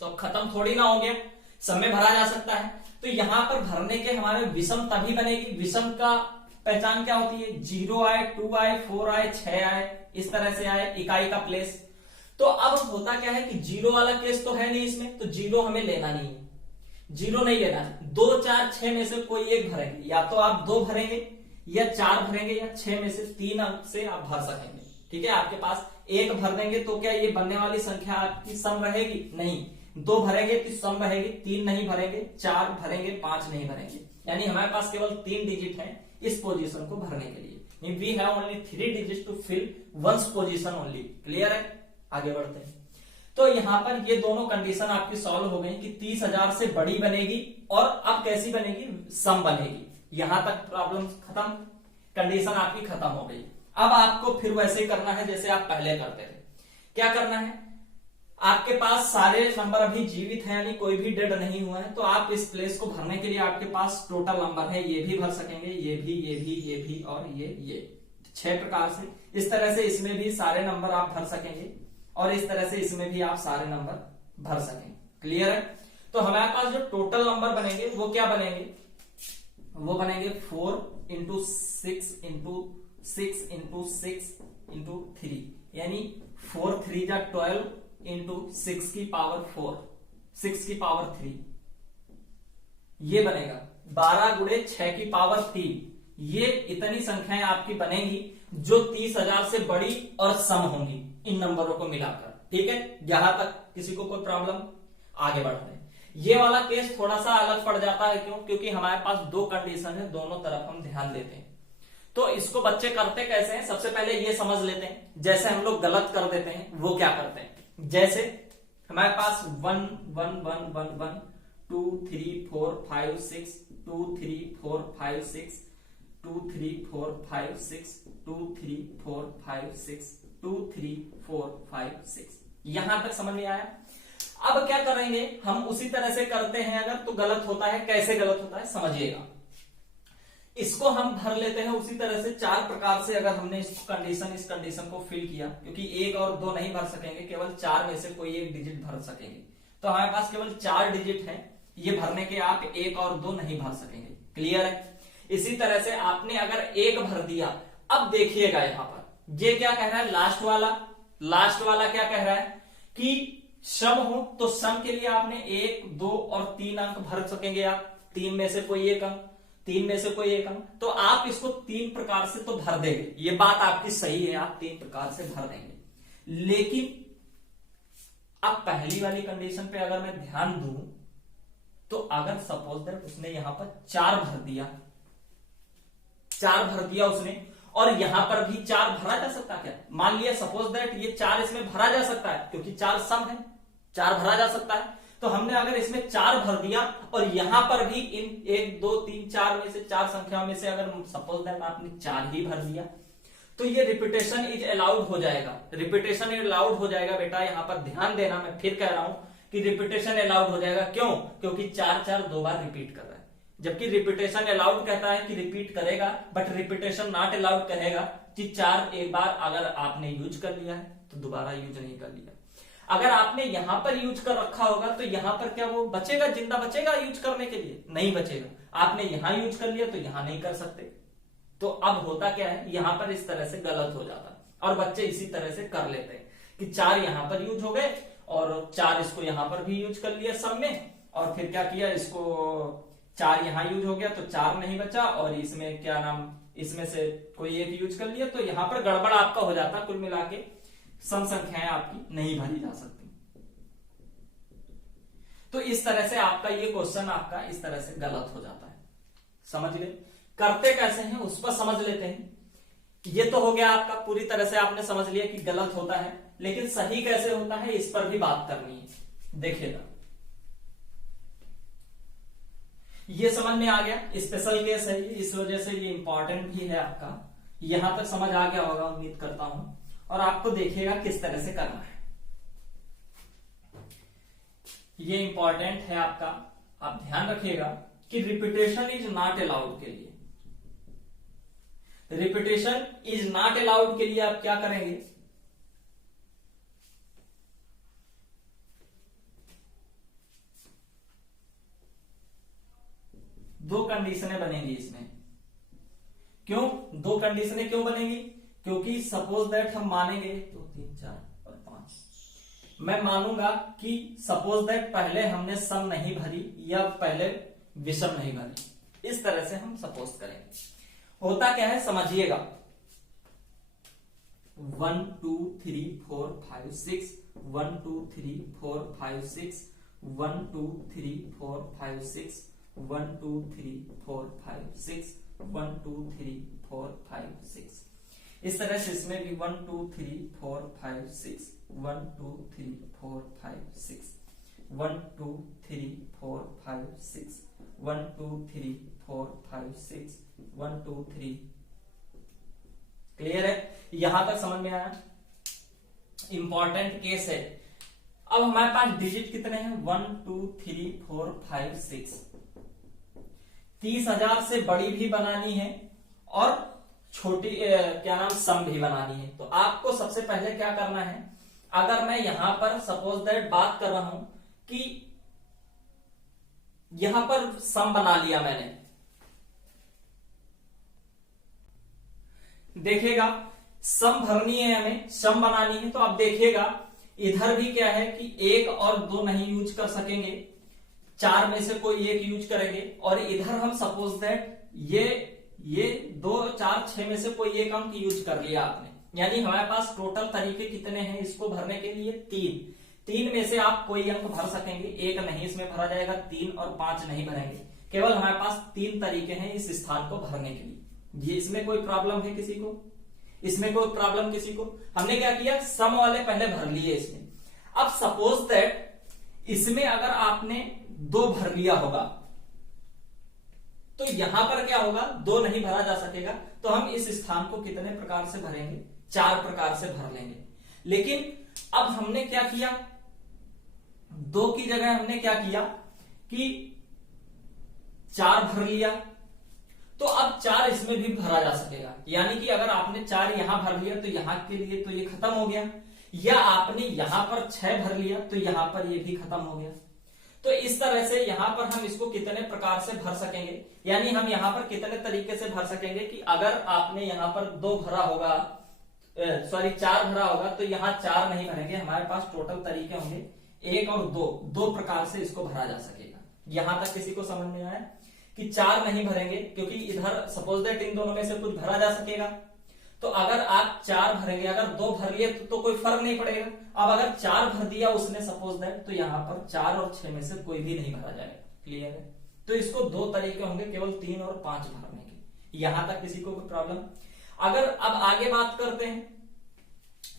तो खत्म थोड़ी ना हो गया, सब में भरा जा सकता है। तो यहां पर भरने के हमारे विषम तभी बनेगी। विषम का पहचान क्या होती है? 0 आए, 2 आए, 4 आए, 6 आए, इस तरह से आए इकाई का प्लेस। तो अब होता क्या है कि 0 वाला केस तो है नहीं इसमें, तो 0 हमें लेना नहीं है, 0 नहीं लेना है। 2 4 6 में से कोई एक भरेंगे, या तो आप 2 भरेंगे या 4 भरेंगे, या 6 में से 3 अंक से आप भर सकेंगे। ठीक है, आपके पास 1 भर देंगे तो क्या ये बनने वाली संख्या आपकी सम रहेगी? नहीं। 2 भरेंगे तो सम रहेगी, 3 नहीं भरेंगे, 4 भरेंगे, 5 नहीं भरेंगे। यानी हमारे पास केवल 3 डिजिट है इस पोजीशन को भरने के लिए। We have only 3 digit to fill ones position only. Clear है? आगे बढ़ते हैं। तो यहां पर ये दोनों कंडीशन आपकी सॉल्व हो गई कि 30,000 से बड़ी बनेगी, और अब कैसी बनेगी? सम बनेगी। यहां तक प्रॉब्लम खत्म, कंडीशन आपकी खत्म हो गई। अब आपको फिर वैसे ही करना है जैसे आप पहले करते थे। क्या करना है? आपके पास सारे नंबर अभी जीवित हैं, यानी कोई भी डेड नहीं हुआ है, तो आप इस प्लेस को भरने के लिए आपके पास टोटल नंबर है, ये भी भर सकेंगे, ये भी और ये 6 प्रकार से। इस तरह से इसमें भी सारे नंबर आप भर सकेंगे, और इस तरह से इसमें भी आप सारे नंबर भर सकेंगे। क्लियर है? तो हमारे पास जो टोटल नंबर बनेंगे वो क्या बनेंगे? वो बनेंगे 4 इंटू 6 इंटू 6 इंटू 6 इंटू 3, यानी 4 3 जा 12 इंटू 6 की पावर 4, 6 की पावर 3, ये बनेगा 12 गुणे 6 की पावर 3। ये इतनी संख्याएं आपकी बनेंगी जो 30,000 से बड़ी और सम होंगी इन नंबरों को मिलाकर। ठीक है, यहां तक किसी को कोई प्रॉब्लम? आगे बढ़ते हैं। ये वाला केस थोड़ा सा अलग पड़ जाता है, क्यों? क्योंकि हमारे पास 2 कंडीशन है, दोनों तरफ हम ध्यान देते हैं। तो इसको बच्चे करते कैसे हैं, सबसे पहले ये समझ लेते हैं। जैसे हम लोग गलत कर देते हैं वो क्या करते हैं, जैसे हमारे पास 1 1 1 1 1 2 3 4 5 6 2 3 4 5 6 2 3 4 5 6 2 3 4 5 6 2 3 4 5 6। यहां तक समझ में आया? अब क्या करेंगे हम? उसी तरह से करते हैं अगर, तो गलत होता है। कैसे गलत होता है समझिएगा। इसको हम भर लेते हैं उसी तरह से 4 प्रकार से। अगर हमने इस कंडीशन को फिल किया, क्योंकि 1 और 2 नहीं भर सकेंगे, केवल 4 में से कोई एक डिजिट भर सकेंगे, तो हमारे पास केवल 4 डिजिट है, ये भरने के आप 1 और 2 नहीं भर सकेंगे। क्लियर है? इसी तरह से आपने अगर 1 भर दिया, अब देखिएगा यहां पर ये क्या कह रहा है? लास्ट वाला क्या कह रहा है कि सम हो, तो सम के लिए आपने 1 2 और 3 अंक भर सकेंगे आप। 3 में से कोई एक अंक, 3 में से कोई एक अंक, तो आप इसको 3 प्रकार से तो भर देंगे। ये बात आपकी सही है, आप 3 प्रकार से भर देंगे। लेकिन अब पहली वाली कंडीशन पे अगर मैं ध्यान दूं, तो अगर सपोज दैट उसने यहां पर 4 भर दिया उसने, और यहां पर भी 4 भरा जा सकता है क्या? मान लिया सपोज दैट ये 4 इसमें भरा जा सकता है, क्योंकि 4 सम है, 4 भरा जा सकता है। तो हमने अगर इसमें 4 भर दिया और यहां पर भी इन 1 2 3 4 में से 4 संख्याओं में से अगर सपोज दैट आपने 4 ही भर दिया तो ये रिपीटेशन इज अलाउड हो जाएगा। रिपीटेशन इज अलाउड हो जाएगा बेटा, यहां पर ध्यान देना, मैं फिर कह रहा हूं कि रिपीटेशन अलाउड हो जाएगा। क्यों? क्योंकि 4 4 2 बार रिपीट कर रहा है, जबकि रिपीटेशन अलाउड कहता है कि रिपीट करेगा, बट रिपीटेशन नॉट अलाउड कहेगा कि 4 एक बार अगर आपने यूज कर लिया है तो दोबारा यूज नहीं कर लिया। अगर आपने यहां पर यूज कर रखा होगा तो यहां पर क्या वो बचेगा, जिंदा बचेगा यूज करने के लिए? नहीं बचेगा। आपने यहां यूज कर लिया तो यहां नहीं कर सकते। तो अब होता क्या है, यहां पर इस तरह से गलत हो जाता है और बच्चे इसी तरह से कर लेते हैं कि 4 यहां पर यूज हो गए और 4 इसको यहां पर भी यूज कर लिया सब में, और फिर क्या किया, इसको 4 यहां यूज हो गया तो 4 नहीं बचा, और इसमें क्या नाम, इसमें से कोई एक यूज कर लिया, तो यहां पर गड़बड़ आपका हो जाता। कुल मिला के सम संख्याएं आपकी नहीं भरी जा सकती। तो इस तरह से आपका ये क्वेश्चन आपका इस तरह से गलत हो जाता है। समझ गए? करते कैसे हैं उस पर समझ लेते हैं। ये तो हो गया आपका, पूरी तरह से आपने समझ लिया कि गलत होता है, लेकिन सही कैसे होता है इस पर भी बात करनी है। देखिएगा, ये समझ में आ गया, स्पेशल केस है ये, इस वजह से ये इंपॉर्टेंट भी है आपका। यहां तक समझ आ गया होगा उम्मीद करता हूं, और आपको देखिएगा किस तरह से करना है। ये इंपॉर्टेंट है आपका, आप ध्यान रखिएगा कि रिपीटेशन इज नॉट अलाउड के लिए, रिपीटेशन इज नॉट अलाउड के लिए आप क्या करेंगे, दो कंडीशनें बनेंगी इसमें। क्यों दो कंडीशनें क्यों बनेंगी? क्योंकि सपोज दैट हम मानेंगे 2 3 4 और 5, मैं मानूंगा कि सपोज दैट पहले हमने सम नहीं भरी या पहले विषम नहीं भरी, इस तरह से हम सपोज करेंगे। होता क्या है समझिएगा, 1 2 3 4 5 6, 1 2 3 4 5 6, 1 2 3 4 5 6, 1 2 3 4 5 6, 1 2 3 4 5 6। इस तरह से इसमें भी 1 2 3 4 5 6, 1 2 3 4 5 6, 1 2 3 4 5 6, 1 2 3 4 5 6, 1 2 3। क्लियर है? यहां तक समझ में आया? इंपॉर्टेंट केस है। अब हमारे पास डिजिट कितने हैं? 1 2 3 4 5 6। 30,000 से बड़ी भी बनानी है और छोटी क्या नाम सम भी बनानी है। तो आपको सबसे पहले क्या करना है, अगर मैं यहां पर सपोज दैट बात कर रहा हूं कि यहां पर सम बना लिया मैंने, देखिएगा सम भरनी है हमें, सम बनानी है, तो आप देखिएगा इधर भी क्या है कि 1 और 2 नहीं यूज कर सकेंगे, 4 में से कोई एक यूज करेंगे, और इधर हम सपोज दैट ये 2 4 6 में से कोई एक अंक यूज कर लिया आपने, यानी हमारे पास टोटल तरीके कितने हैं इसको भरने के लिए? 3 में से आप कोई अंक भर सकेंगे, एक नहीं इसमें भरा जाएगा, 3 और 5 नहीं भरेंगे। केवल हमारे पास 3 तरीके हैं इस स्थान को भरने के लिए। ये इसमें कोई प्रॉब्लम है किसी को? इसमें कोई प्रॉब्लम किसी को? हमने क्या किया, सम वाले पहले भर लिए इसमें। अब सपोज दैट इसमें अगर आपने 2 भर लिया होगा तो यहां पर क्या होगा, 2 नहीं भरा जा सकेगा, तो हम इस स्थान को कितने प्रकार से भरेंगे? 4 प्रकार से भर लेंगे। लेकिन अब हमने क्या किया, 2 की जगह हमने क्या किया कि 4 भर लिया, तो अब 4 इसमें भी भरा जा सकेगा, यानी कि अगर आपने 4 यहां भर लिया तो यहां के लिए तो ये खत्म हो गया, या आपने यहां पर 6 भर लिया तो यहां पर ये भी खत्म हो गया। तो इस तरह से यहां पर हम इसको कितने प्रकार से भर सकेंगे, यानी हम यहां पर कितने तरीके से भर सकेंगे कि अगर आपने यहां पर 2 भरा होगा, 4 भरा होगा, तो यहां 4 नहीं भरेंगे, हमारे पास टोटल तरीके होंगे 1 और 2 प्रकार से इसको भरा जा सकेगा। यहां तक किसी को समझ में आया कि 4 नहीं भरेंगे क्योंकि इधर सपोज दैट इन दोनों में से कुछ भरा जा सकेगा, तो अगर आप 4 भरेंगे, अगर 2 भर लिए तो कोई फर्क नहीं पड़ेगा। अब अगर 4 भर दिया उसने सपोज दैट, तो यहां पर 4 और 6 में से कोई भी नहीं भरा जाएगा। क्लियर है? तो इसको 2 तरीके होंगे केवल 3 और 5 भरने के। यहां तक किसी को कोई प्रॉब्लम? अगर अब आगे बात करते हैं,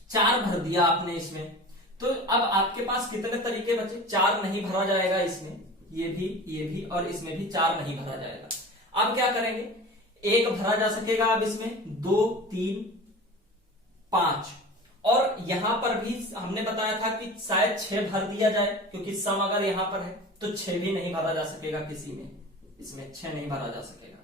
4 भर दिया आपने इसमें, तो अब आपके पास कितने तरीके बचे, 4 नहीं भरा जाएगा इसमें, ये भी और इसमें भी 4 नहीं भरा जाएगा। अब क्या करेंगे, 1 भरा जा सकेगा अब इसमें, 2 3 5, और यहां पर भी हमने बताया था कि शायद 6 भर दिया जाए, क्योंकि सम अगर यहां पर है तो 6 भी नहीं भरा जा सकेगा किसी में, इसमें 6 नहीं भरा जा सकेगा।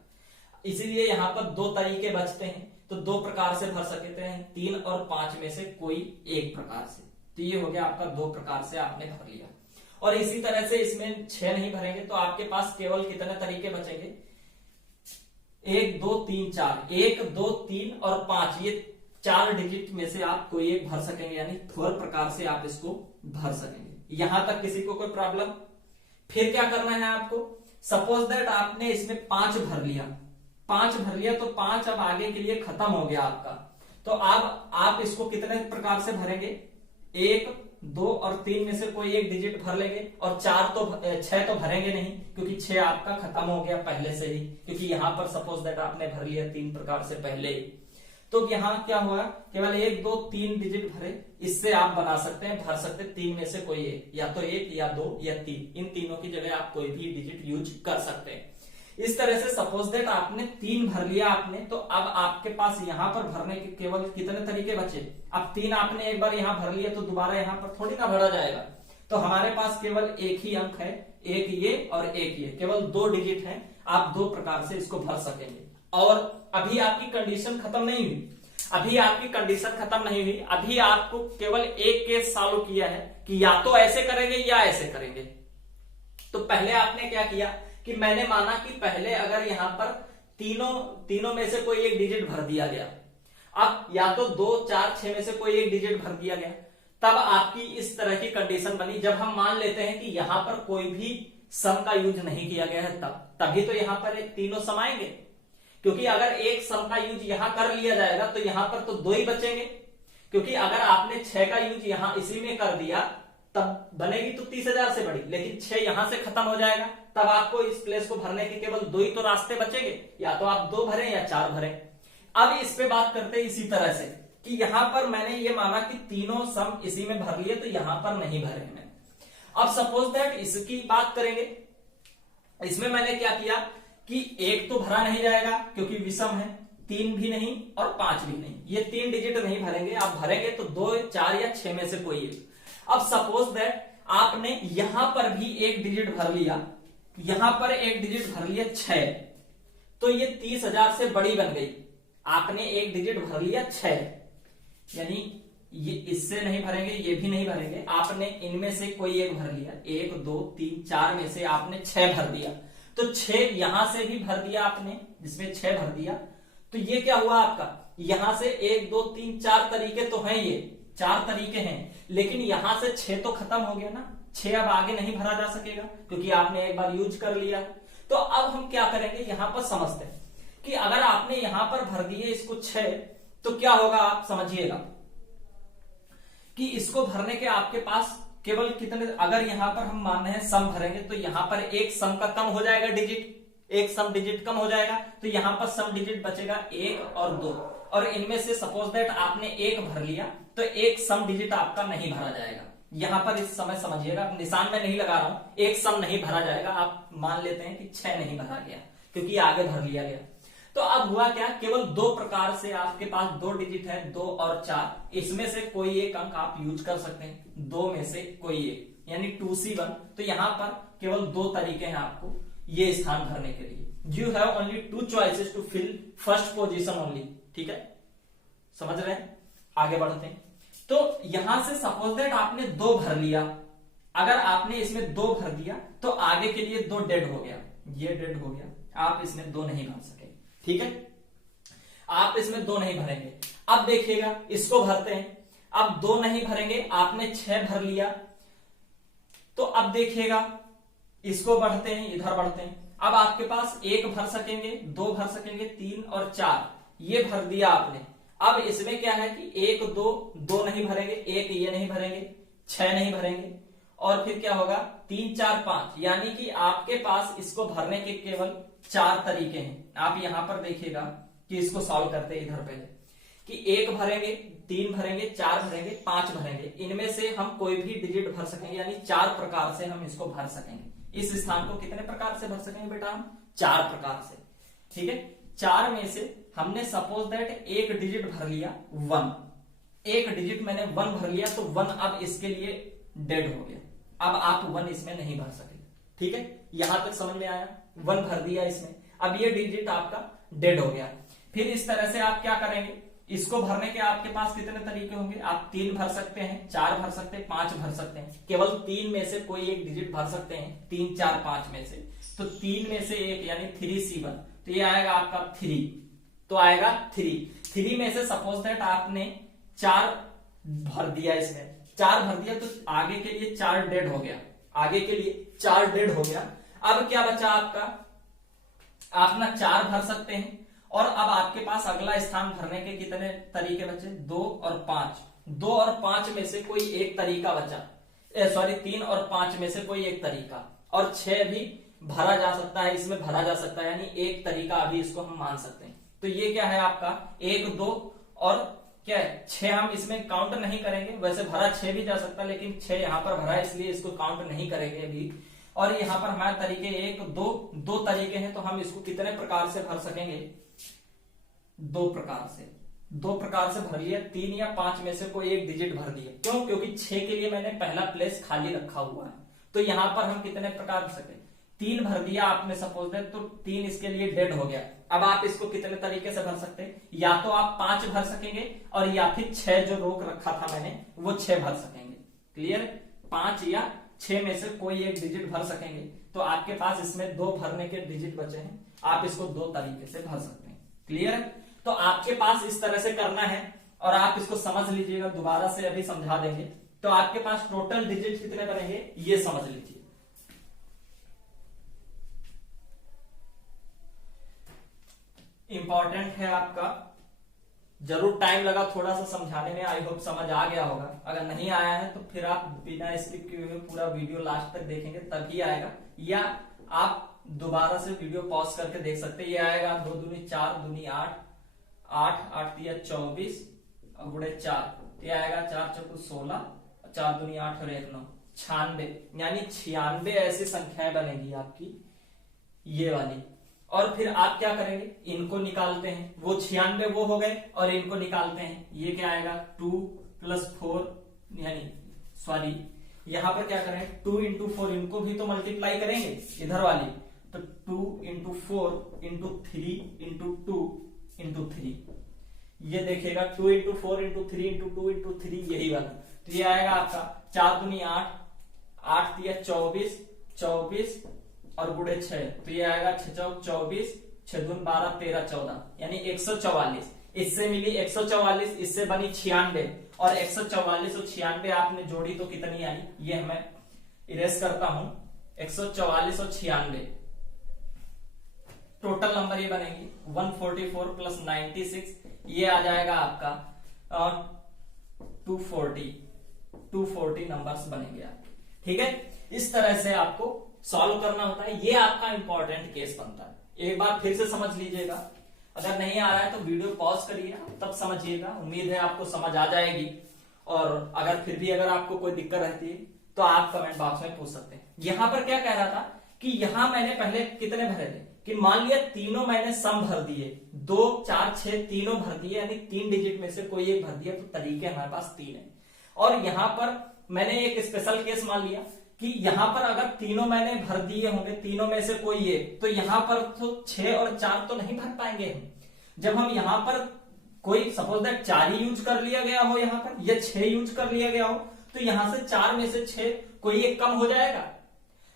इसीलिए यहां पर 2 तरीके बचते हैं, तो 2 प्रकार से भर सकते हैं, 3 और 5 में से कोई एक प्रकार से। तो ये हो गया आपका 2 प्रकार से आपने भर लिया। और इसी तरह से इसमें 6 नहीं भरेंगे तो आपके पास केवल कितने तरीके बचेंगे, 1 2 3 4, 1 2 3 और 5, ये 4 डिजिट में से आप कोई एक भर सकेंगे, यानी 4 प्रकार से आप इसको भर सकेंगे। यहां तक किसी को कोई प्रॉब्लम? फिर क्या करना है आपको, सपोज दैट आपने इसमें 5 भर लिया, 5 भर लिया तो 5 अब आगे के लिए खत्म हो गया आपका। तो अब आप इसको कितने प्रकार से भरेंगे, 1 2 और 3 में से कोई एक डिजिट भर लेंगे, और 6 तो भरेंगे नहीं, क्योंकि 6 आपका खत्म हो गया पहले से ही, क्योंकि यहां पर सपोज दैट आपने भर लिया 3 प्रकार से पहले। तो यहां क्या हुआ, केवल 1 2 3 डिजिट भरे, इससे आप बना सकते हैं, भर सकते हैं 3 में से कोई एक, या तो 1 या 2 या 3, इन तीनों की जगह आप कोई भी डिजिट यूज कर सकते हैं। इस तरह से सपोज दैट आपने 3 भर लिया आपने, तो अब आपके पास यहां पर भरने के केवल कितने तरीके बचे, अब 3 आपने एक बार यहां भर लिया तो दोबारा यहां पर थोड़ी ना भरा जाएगा। तो हमारे पास केवल एक ही अंक है, एक ये और एक ये, केवल 2 डिजिट हैं, आप 2 प्रकार से इसको भर सकेंगे। और अभी आपकी कंडीशन खत्म नहीं हुई, अभी आपकी कंडीशन खत्म नहीं हुई, अभी आपको केवल एक केस सॉल्व किया है कि या तो ऐसे करेंगे या ऐसे करेंगे। तो पहले आपने क्या किया कि मैंने माना कि पहले अगर यहां पर तीनों में से कोई एक डिजिट भर दिया गया, अब या तो 2 4 6 में से कोई एक डिजिट भर दिया गया, तब आपकी इस तरह की कंडीशन बनी। जब हम मान लेते हैं कि यहां पर कोई भी सम का यूज नहीं किया गया है, तभी तो यहां पर एक तीनों सम आएंगे, क्योंकि अगर एक सम का यूज यहां कर लिया जाएगा तो यहां पर तो 2 ही बचेंगे, क्योंकि अगर आपने 6 का यूज यहां इसी में कर दिया तब बनेगी तो 30,000 से बड़ी, लेकिन 6 यहां से खत्म हो जाएगा, तब आपको इस प्लेस को भरने के केवल 2 ही तो रास्ते बचेंगे, या तो आप 2 भरें या 4 भरें। अब इस पे बात करते हैं इसी तरह से कि यहां पर मैंने ये माना कि तीनों सम इसी में भर लिए, तो यहां पर नहीं भरेंगे। अब सपोज दैट इसकी बात करेंगे, इसमें मैंने क्या किया कि 1 तो भरा नहीं जाएगा क्योंकि विषम है, 3 भी नहीं और 5 भी नहीं, ये 3 डिजिट नहीं भरेंगे। आप भरेंगे तो 2 4 या 6 में से कोई एक। अब सपोज दैट आपने यहां पर भी एक डिजिट भर लिया, यहां पर एक डिजिट भर लिया 6, तो ये 30,000 से बड़ी बन गई। आपने एक डिजिट भर लिया 6, यानी ये इससे नहीं भरेंगे, ये भी नहीं भरेंगे, आपने इनमें से कोई एक भर लिया, 1 2 3 4 में से आपने 6 भर दिया, तो 6 यहां से भी भर दिया आपने, जिसमें 6 भर दिया, तो ये क्या हुआ आपका, यहां से 1 2 3 4 तरीके तो हैं, ये 4 तरीके हैं, लेकिन यहां से 6 तो खत्म हो गया ना, 6 अब आगे नहीं भरा जा सकेगा क्योंकि आपने एक बार यूज कर लिया। तो अब हम क्या करेंगे, यहां पर समझते हैं कि अगर आपने यहां पर भर दिए इसको 6, तो क्या होगा आप समझिएगा कि इसको भरने के आपके पास केवल कितने, अगर यहां पर हम मान रहे हैं सम भरेंगे तो यहां पर एक सम का कम हो जाएगा डिजिट, एक सम डिजिट कम हो जाएगा, तो यहां पर सम डिजिट बचेगा 1 और 2, और इनमें से सपोज दैट आपने 1 भर लिया तो एक सम डिजिट आपका नहीं भरा जाएगा। यहां पर इस समय समझिएगा, निशान में नहीं लगा रहा हूं, एक सम नहीं भरा जाएगा, आप मान लेते हैं कि 6 नहीं भरा गया क्योंकि आगे भर लिया गया। तो अब हुआ क्या, केवल 2 प्रकार से आपके पास 2 डिजिट है, 2 और 4, इसमें से कोई एक अंक आप यूज कर सकते हैं, 2 में से कोई एक, यानी 2C1। तो यहां पर केवल 2 तरीके हैं आपको ये स्थान भरने के लिए। You have only 2 choices to fill first position only. ठीक है, समझ रहे हैं, आगे बढ़ते हैं। तो यहां से सपोज दैट आपने 2 भर लिया, अगर आपने इसमें 2 भर दिया तो आगे के लिए 2 डेड हो गया, ये डेड हो गया, आप इसमें 2 नहीं भर सके। ठीक है, आप इसमें 2 नहीं भरेंगे। अब देखिएगा इसको भरते हैं, अब 2 नहीं भरेंगे, आपने 6 भर लिया, तो अब देखिएगा इसको बढ़ते हैं, इधर बढ़ते हैं। अब आपके पास 1 भर सकेंगे, 2 भर सकेंगे, 3 और 4 ये भर दिया आपने। अब इसमें क्या है कि 1 2 नहीं भरेंगे, 1 ये नहीं भरेंगे, 6 नहीं भरेंगे, और फिर क्या होगा 3 4 5, यानी कि आपके पास इसको भरने के केवल 4 तरीके हैं। आप यहां पर देखिएगा कि इसको सॉल्व करते हैं, इधर पहले कि 1 भरेंगे, 3 भरेंगे, 4 भरेंगे, 5 भरेंगे, इनमें से हम कोई भी डिजिट भर सकेंगे, यानी 4 प्रकार से हम इसको भर सकेंगे। इस स्थान को कितने प्रकार से भर सकेंगे बेटा हम? 4 प्रकार से। ठीक है, 4 में से हमने सपोज दैट एक डिजिट भर लिया 1, एक डिजिट मैंने 1 भर लिया, तो 1 अब इसके लिए डेड हो गया, अब आप 1 इसमें नहीं भर सकेंगे। ठीक है, यहां तक समझ में आया? 1 भर दिया इसमें, अब ये डिजिट आपका डेड हो गया। फिर इस तरह से आप क्या करेंगे, इसको भरने के आपके पास कितने तरीके होंगे? आप 3 भर सकते हैं, 4 भर सकते हैं, 5 भर सकते हैं। केवल 3 में से कोई एक डिजिट भर सकते हैं, 3, 4, 5 में से। तो 3 में से एक यानी 3C1, तो ये आएगा आपका 3, तो आएगा 3 में से सपोज दैट आपने 4 भर दिया, इसमें 4 भर दिया, तो आगे के लिए 4 डेड हो गया, आगे के लिए 4 डेड हो गया। अब क्या बचा आपका? आप ना 4 भर सकते हैं, और अब आपके पास अगला स्थान भरने के कितने तरीके बचे? 2 और 5। 2 और 5 में से कोई एक तरीका बचा, 3 और 5 में से कोई एक तरीका, और 6 भी भरा जा सकता है, इसमें भरा जा सकता है, यानी एक तरीका अभी इसको हम मान सकते हैं। तो ये क्या है आपका? 1, 2 और क्या है 6, हम इसमें काउंट नहीं करेंगे, वैसे भरा 6 भी जा सकता है, लेकिन 6 यहां पर भरा है इसलिए इसको काउंट नहीं करेंगे अभी। और यहाँ पर हमारे तरीके 1, 2 तरीके हैं, तो हम इसको कितने प्रकार से भर सकेंगे? 2 प्रकार से। 2 प्रकार से भर लिया, 3 या 5 में से कोई एक डिजिट भर दिया। क्यों? क्योंकि 6 के लिए मैंने पहला प्लेस खाली रखा हुआ है, तो यहां पर हम कितने प्रकार भर सके? 3 भर दिया आपने सपोज दैट, तो 3 इसके लिए डेड हो गया। अब आप इसको कितने तरीके से भर सकते हैं? या तो आप 5 भर सकेंगे, और या फिर 6 जो रोक रखा था मैंने वो 6 भर सकेंगे। क्लियर? 5 या 6 में से कोई एक डिजिट भर सकेंगे, तो आपके पास इसमें 2 भरने के डिजिट बचे हैं, आप इसको 2 तरीके से भर सकते हैं। क्लियर है? तो आपके पास इस तरह से करना है, और आप इसको समझ लीजिएगा, दोबारा से अभी समझा देंगे। तो आपके पास टोटल डिजिट कितने बनेंगे ये समझ लीजिए। इंपॉर्टेंट है आपका, जरूर टाइम लगा थोड़ा सा समझाने में, आई होप समझ आ गया होगा। अगर नहीं आया है तो फिर आप बिना स्किप किए हुए पूरा वीडियो लास्ट तक देखेंगे तभी आएगा, या आप दोबारा से वीडियो पॉज करके देख सकते हैं। ये आएगा 2 दूनी 4, दूनी 8, 8, 8 तिया 24 और गुणे 4, ये आएगा 4 चौको 16, 4 दूनी 8 और 1 9, 96, यानी 96 ऐसी संख्याएं बनेगी आपकी ये वाली। और फिर आप क्या करेंगे? इनको निकालते हैं, वो 96 वो हो गए, और इनको निकालते हैं, ये क्या आएगा 2 + 4, यानी सॉरी यहां पर क्या करें 2 × 4, इनको भी तो मल्टीप्लाई करेंगे इधर वाली, तो 2 × 4 × 3 × 2 × 3, ये देखिएगा 2 × 4 × 3 × 2 × 3 यही वाला। तो ये आएगा आपका 4 दूनी 8, 8 तिया 24, 24 और गुणे 6, तो ये आएगा 6 चौक 24, 6 दून 12, 13 14, यानी 144। इससे मिली 144, इससे बनी 96, और 144 और 96 आपने जोड़ी तो कितनी आई? ये मैं इरेज करता हूं, 144 और 96 टोटल नंबर ये बनेगी 144 + 96, ये आ जाएगा आपका 240 नंबर्स बनेंगे आपके। ठीक है, इस तरह से आपको सॉल्व करना होता है, ये आपका इंपॉर्टेंट केस बनता है। एक बार फिर से समझ लीजिएगा, अगर नहीं आ रहा है तो वीडियो पॉज करिए, तब समझिएगा। उम्मीद है आपको समझ आ जाएगी, और अगर फिर भी अगर आपको कोई दिक्कत रहती है तो आप कमेंट बॉक्स में पूछ सकते हैं। यहां पर क्या कह रहा था कि यहां मैंने पहले कितने भरे थे, कि मान लिया तीनों मैंने सम भर दिए, 2, 4, 6 तीनों भर दिए, यानी 3 डिजिट में से कोई एक भर दिया, तो तरीके हमारे पास 3 है। और यहां पर मैंने एक स्पेशल केस मान लिया कि यहां पर अगर तीनों मैंने भर दिए होंगे, तीनों में से कोई एक, तो यहां पर तो 6 और 4 तो नहीं भर पाएंगे हम। जब हम यहां पर कोई सपोज दैट 4 ही यूज कर लिया गया हो यहां पर, या 6 यूज कर लिया गया हो, तो यहां से 4 में से 6 कोई एक कम हो जाएगा।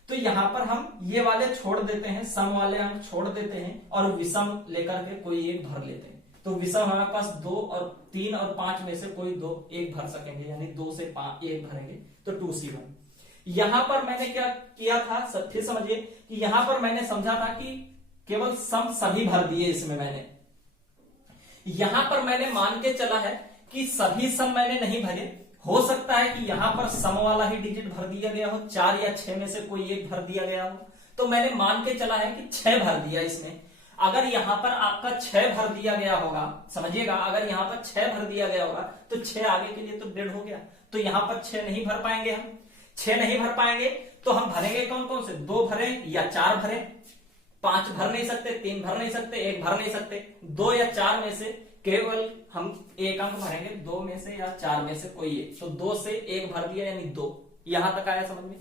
तो यहां पर हम ये वाले छोड़ देते हैं, सम वाले हम छोड़ देते हैं, और विषम लेकर के कोई एक भर लेते हैं। तो विषम हमारे पास 2 और 3 और 5 में से कोई 2 एक भर सकेंगे, यानी 2 से 5 एक भरेंगे, तो 2C1। यहां पर मैंने क्या किया था, फिर समझिए कि यहां पर मैंने समझा था कि केवल सम सभी भर दिए, इसमें मैंने यहां पर मैंने मान के चला है कि सभी सम मैंने नहीं भरे, हो सकता है कि यहां पर सम वाला ही डिजिट भर दिया गया हो, 4 या 6 में से कोई एक भर दिया गया हो, तो मैंने मान के चला है कि 6 भर दिया इसमें। अगर यहां पर आपका 6 भर दिया गया होगा, समझिएगा, अगर यहां पर 6 भर दिया गया होगा तो 6 आगे के लिए तो डेढ़ हो गया, तो यहां पर 6 नहीं भर पाएंगे हम। 6 नहीं भर पाएंगे तो हम भरेंगे कौन कौन से, 2 भरे या 4 भरे, 5 भर नहीं सकते, 3 भर नहीं सकते, 1 भर नहीं सकते, 2 या 4 में से केवल हम एक अंक भरेंगे, 2 में से या 4 में से कोई एक, तो 2 से 1 भर दिया यानी 2। यहां तक आया समझ में।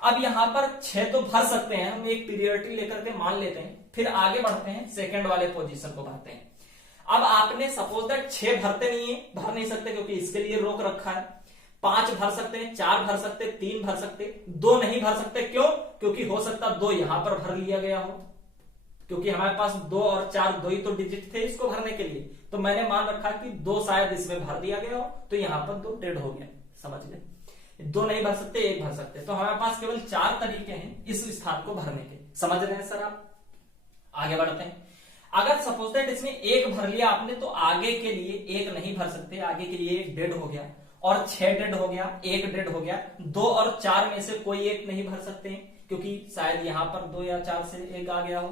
अब यहां पर 6 तो भर सकते हैं, हम एक पीरियडिटी लेकर के मान लेते हैं, फिर आगे बढ़ते हैं, सेकंड वाले पोजीशन को भरते हैं। अब आपने सपोज दैट 6 भरते नहीं है, भर नहीं सकते क्योंकि इसके लिए रोक रखा है। 5 भर सकते हैं, 4 भर सकते, 3 भर सकते, 2 नहीं भर सकते। क्यों? क्योंकि हो सकता 2 यहां पर भर लिया गया हो, क्योंकि हमारे पास 2 और 4 दो ही तो डिजिट थे इसको भरने के लिए, तो मैंने मान रखा कि 2 शायद इसमें भर दिया गया हो, तो यहां पर 2 डेढ़ हो गया। समझ गए? 2 नहीं भर सकते, 1 भर सकते, तो हमारे पास केवल 4 तरीके हैं इस स्थान को भरने के। समझ रहे हैं सर आप? आगे बढ़ते हैं। अगर सपोज दैट इसमें 1 भर लिया आपने तो आगे के लिए 1 नहीं भर सकते, आगे के लिए 1 डेढ़ हो गया, और 6 डेढ़ हो गया, 1 डेढ़ हो गया। 2 और 4 में से कोई एक नहीं भर सकते हैं, क्योंकि शायद यहां पर 2 या 4 से 1 आ गया हो।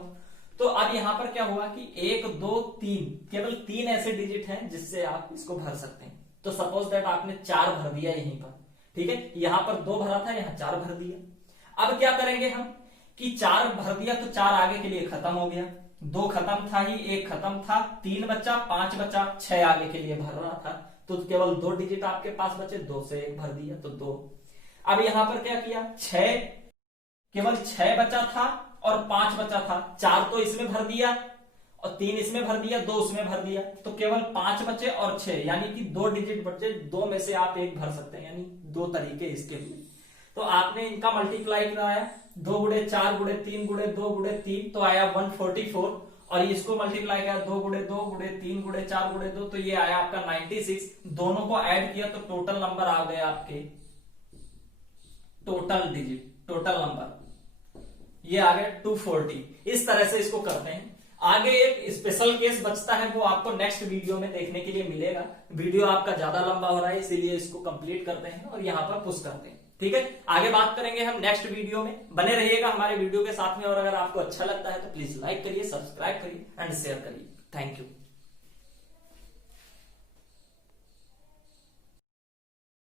तो अब यहां पर क्या हुआ कि 1 2 3, केवल 3 ऐसे डिजिट हैं जिससे आप इसको भर सकते हैं। तो सपोज दैट आपने 4 भर दिया यहीं पर, ठीक है, यहां पर 2 भरा था, यहां 4 भर दिया। अब क्या करेंगे हम कि 4 भर दिया तो 4 आगे के लिए खत्म हो गया, 2 खत्म था ही, 1 खत्म था, 3 बचा, 5 बचा, 6 आगे के लिए भर रहा था, तो केवल 2 डिजिट आपके पास बचे, 2 से 1 भर दिया तो 2। अब यहां पर क्या किया, 6, केवल 6 बचा था और 5 बचा था, 4 तो इसमें भर दिया और 3 इसमें भर दिया, 2 उसमें भर दिया, तो केवल 5 बचे और 6, यानी कि 2 डिजिट बचे, 2 में से आप 1 भर सकते हैं, यानी 2 तरीके इसके हुए। तो आपने इनका मल्टीप्लाई कराया, 2 गुणे 4 गुणे 3 गुणे 2 गुणे 3, तो आया 144, और इसको मल्टीप्लाई किया 2 गुणे 2 गुणे 3 गुणे 4 गुणे 2, तो ये आया आपका 96। दोनों को ऐड किया तो टोटल नंबर आ गए आपके, टोटल डिजिट, टोटल नंबर ये आ गए 240। इस तरह से इसको करते हैं। आगे एक स्पेशल केस बचता है, वो आपको नेक्स्ट वीडियो में देखने के लिए मिलेगा। वीडियो आपका ज्यादा लंबा हो रहा है, इसीलिए इसको कंप्लीट करते हैं और यहाँ पर पुश करते हैं। ठीक है, आगे बात करेंगे हम नेक्स्ट वीडियो में। बने रहिएगा हमारे वीडियो के साथ में, और अगर आपको अच्छा लगता है तो प्लीज लाइक करिए, सब्सक्राइब करिए एंड शेयर करिए। Thank you.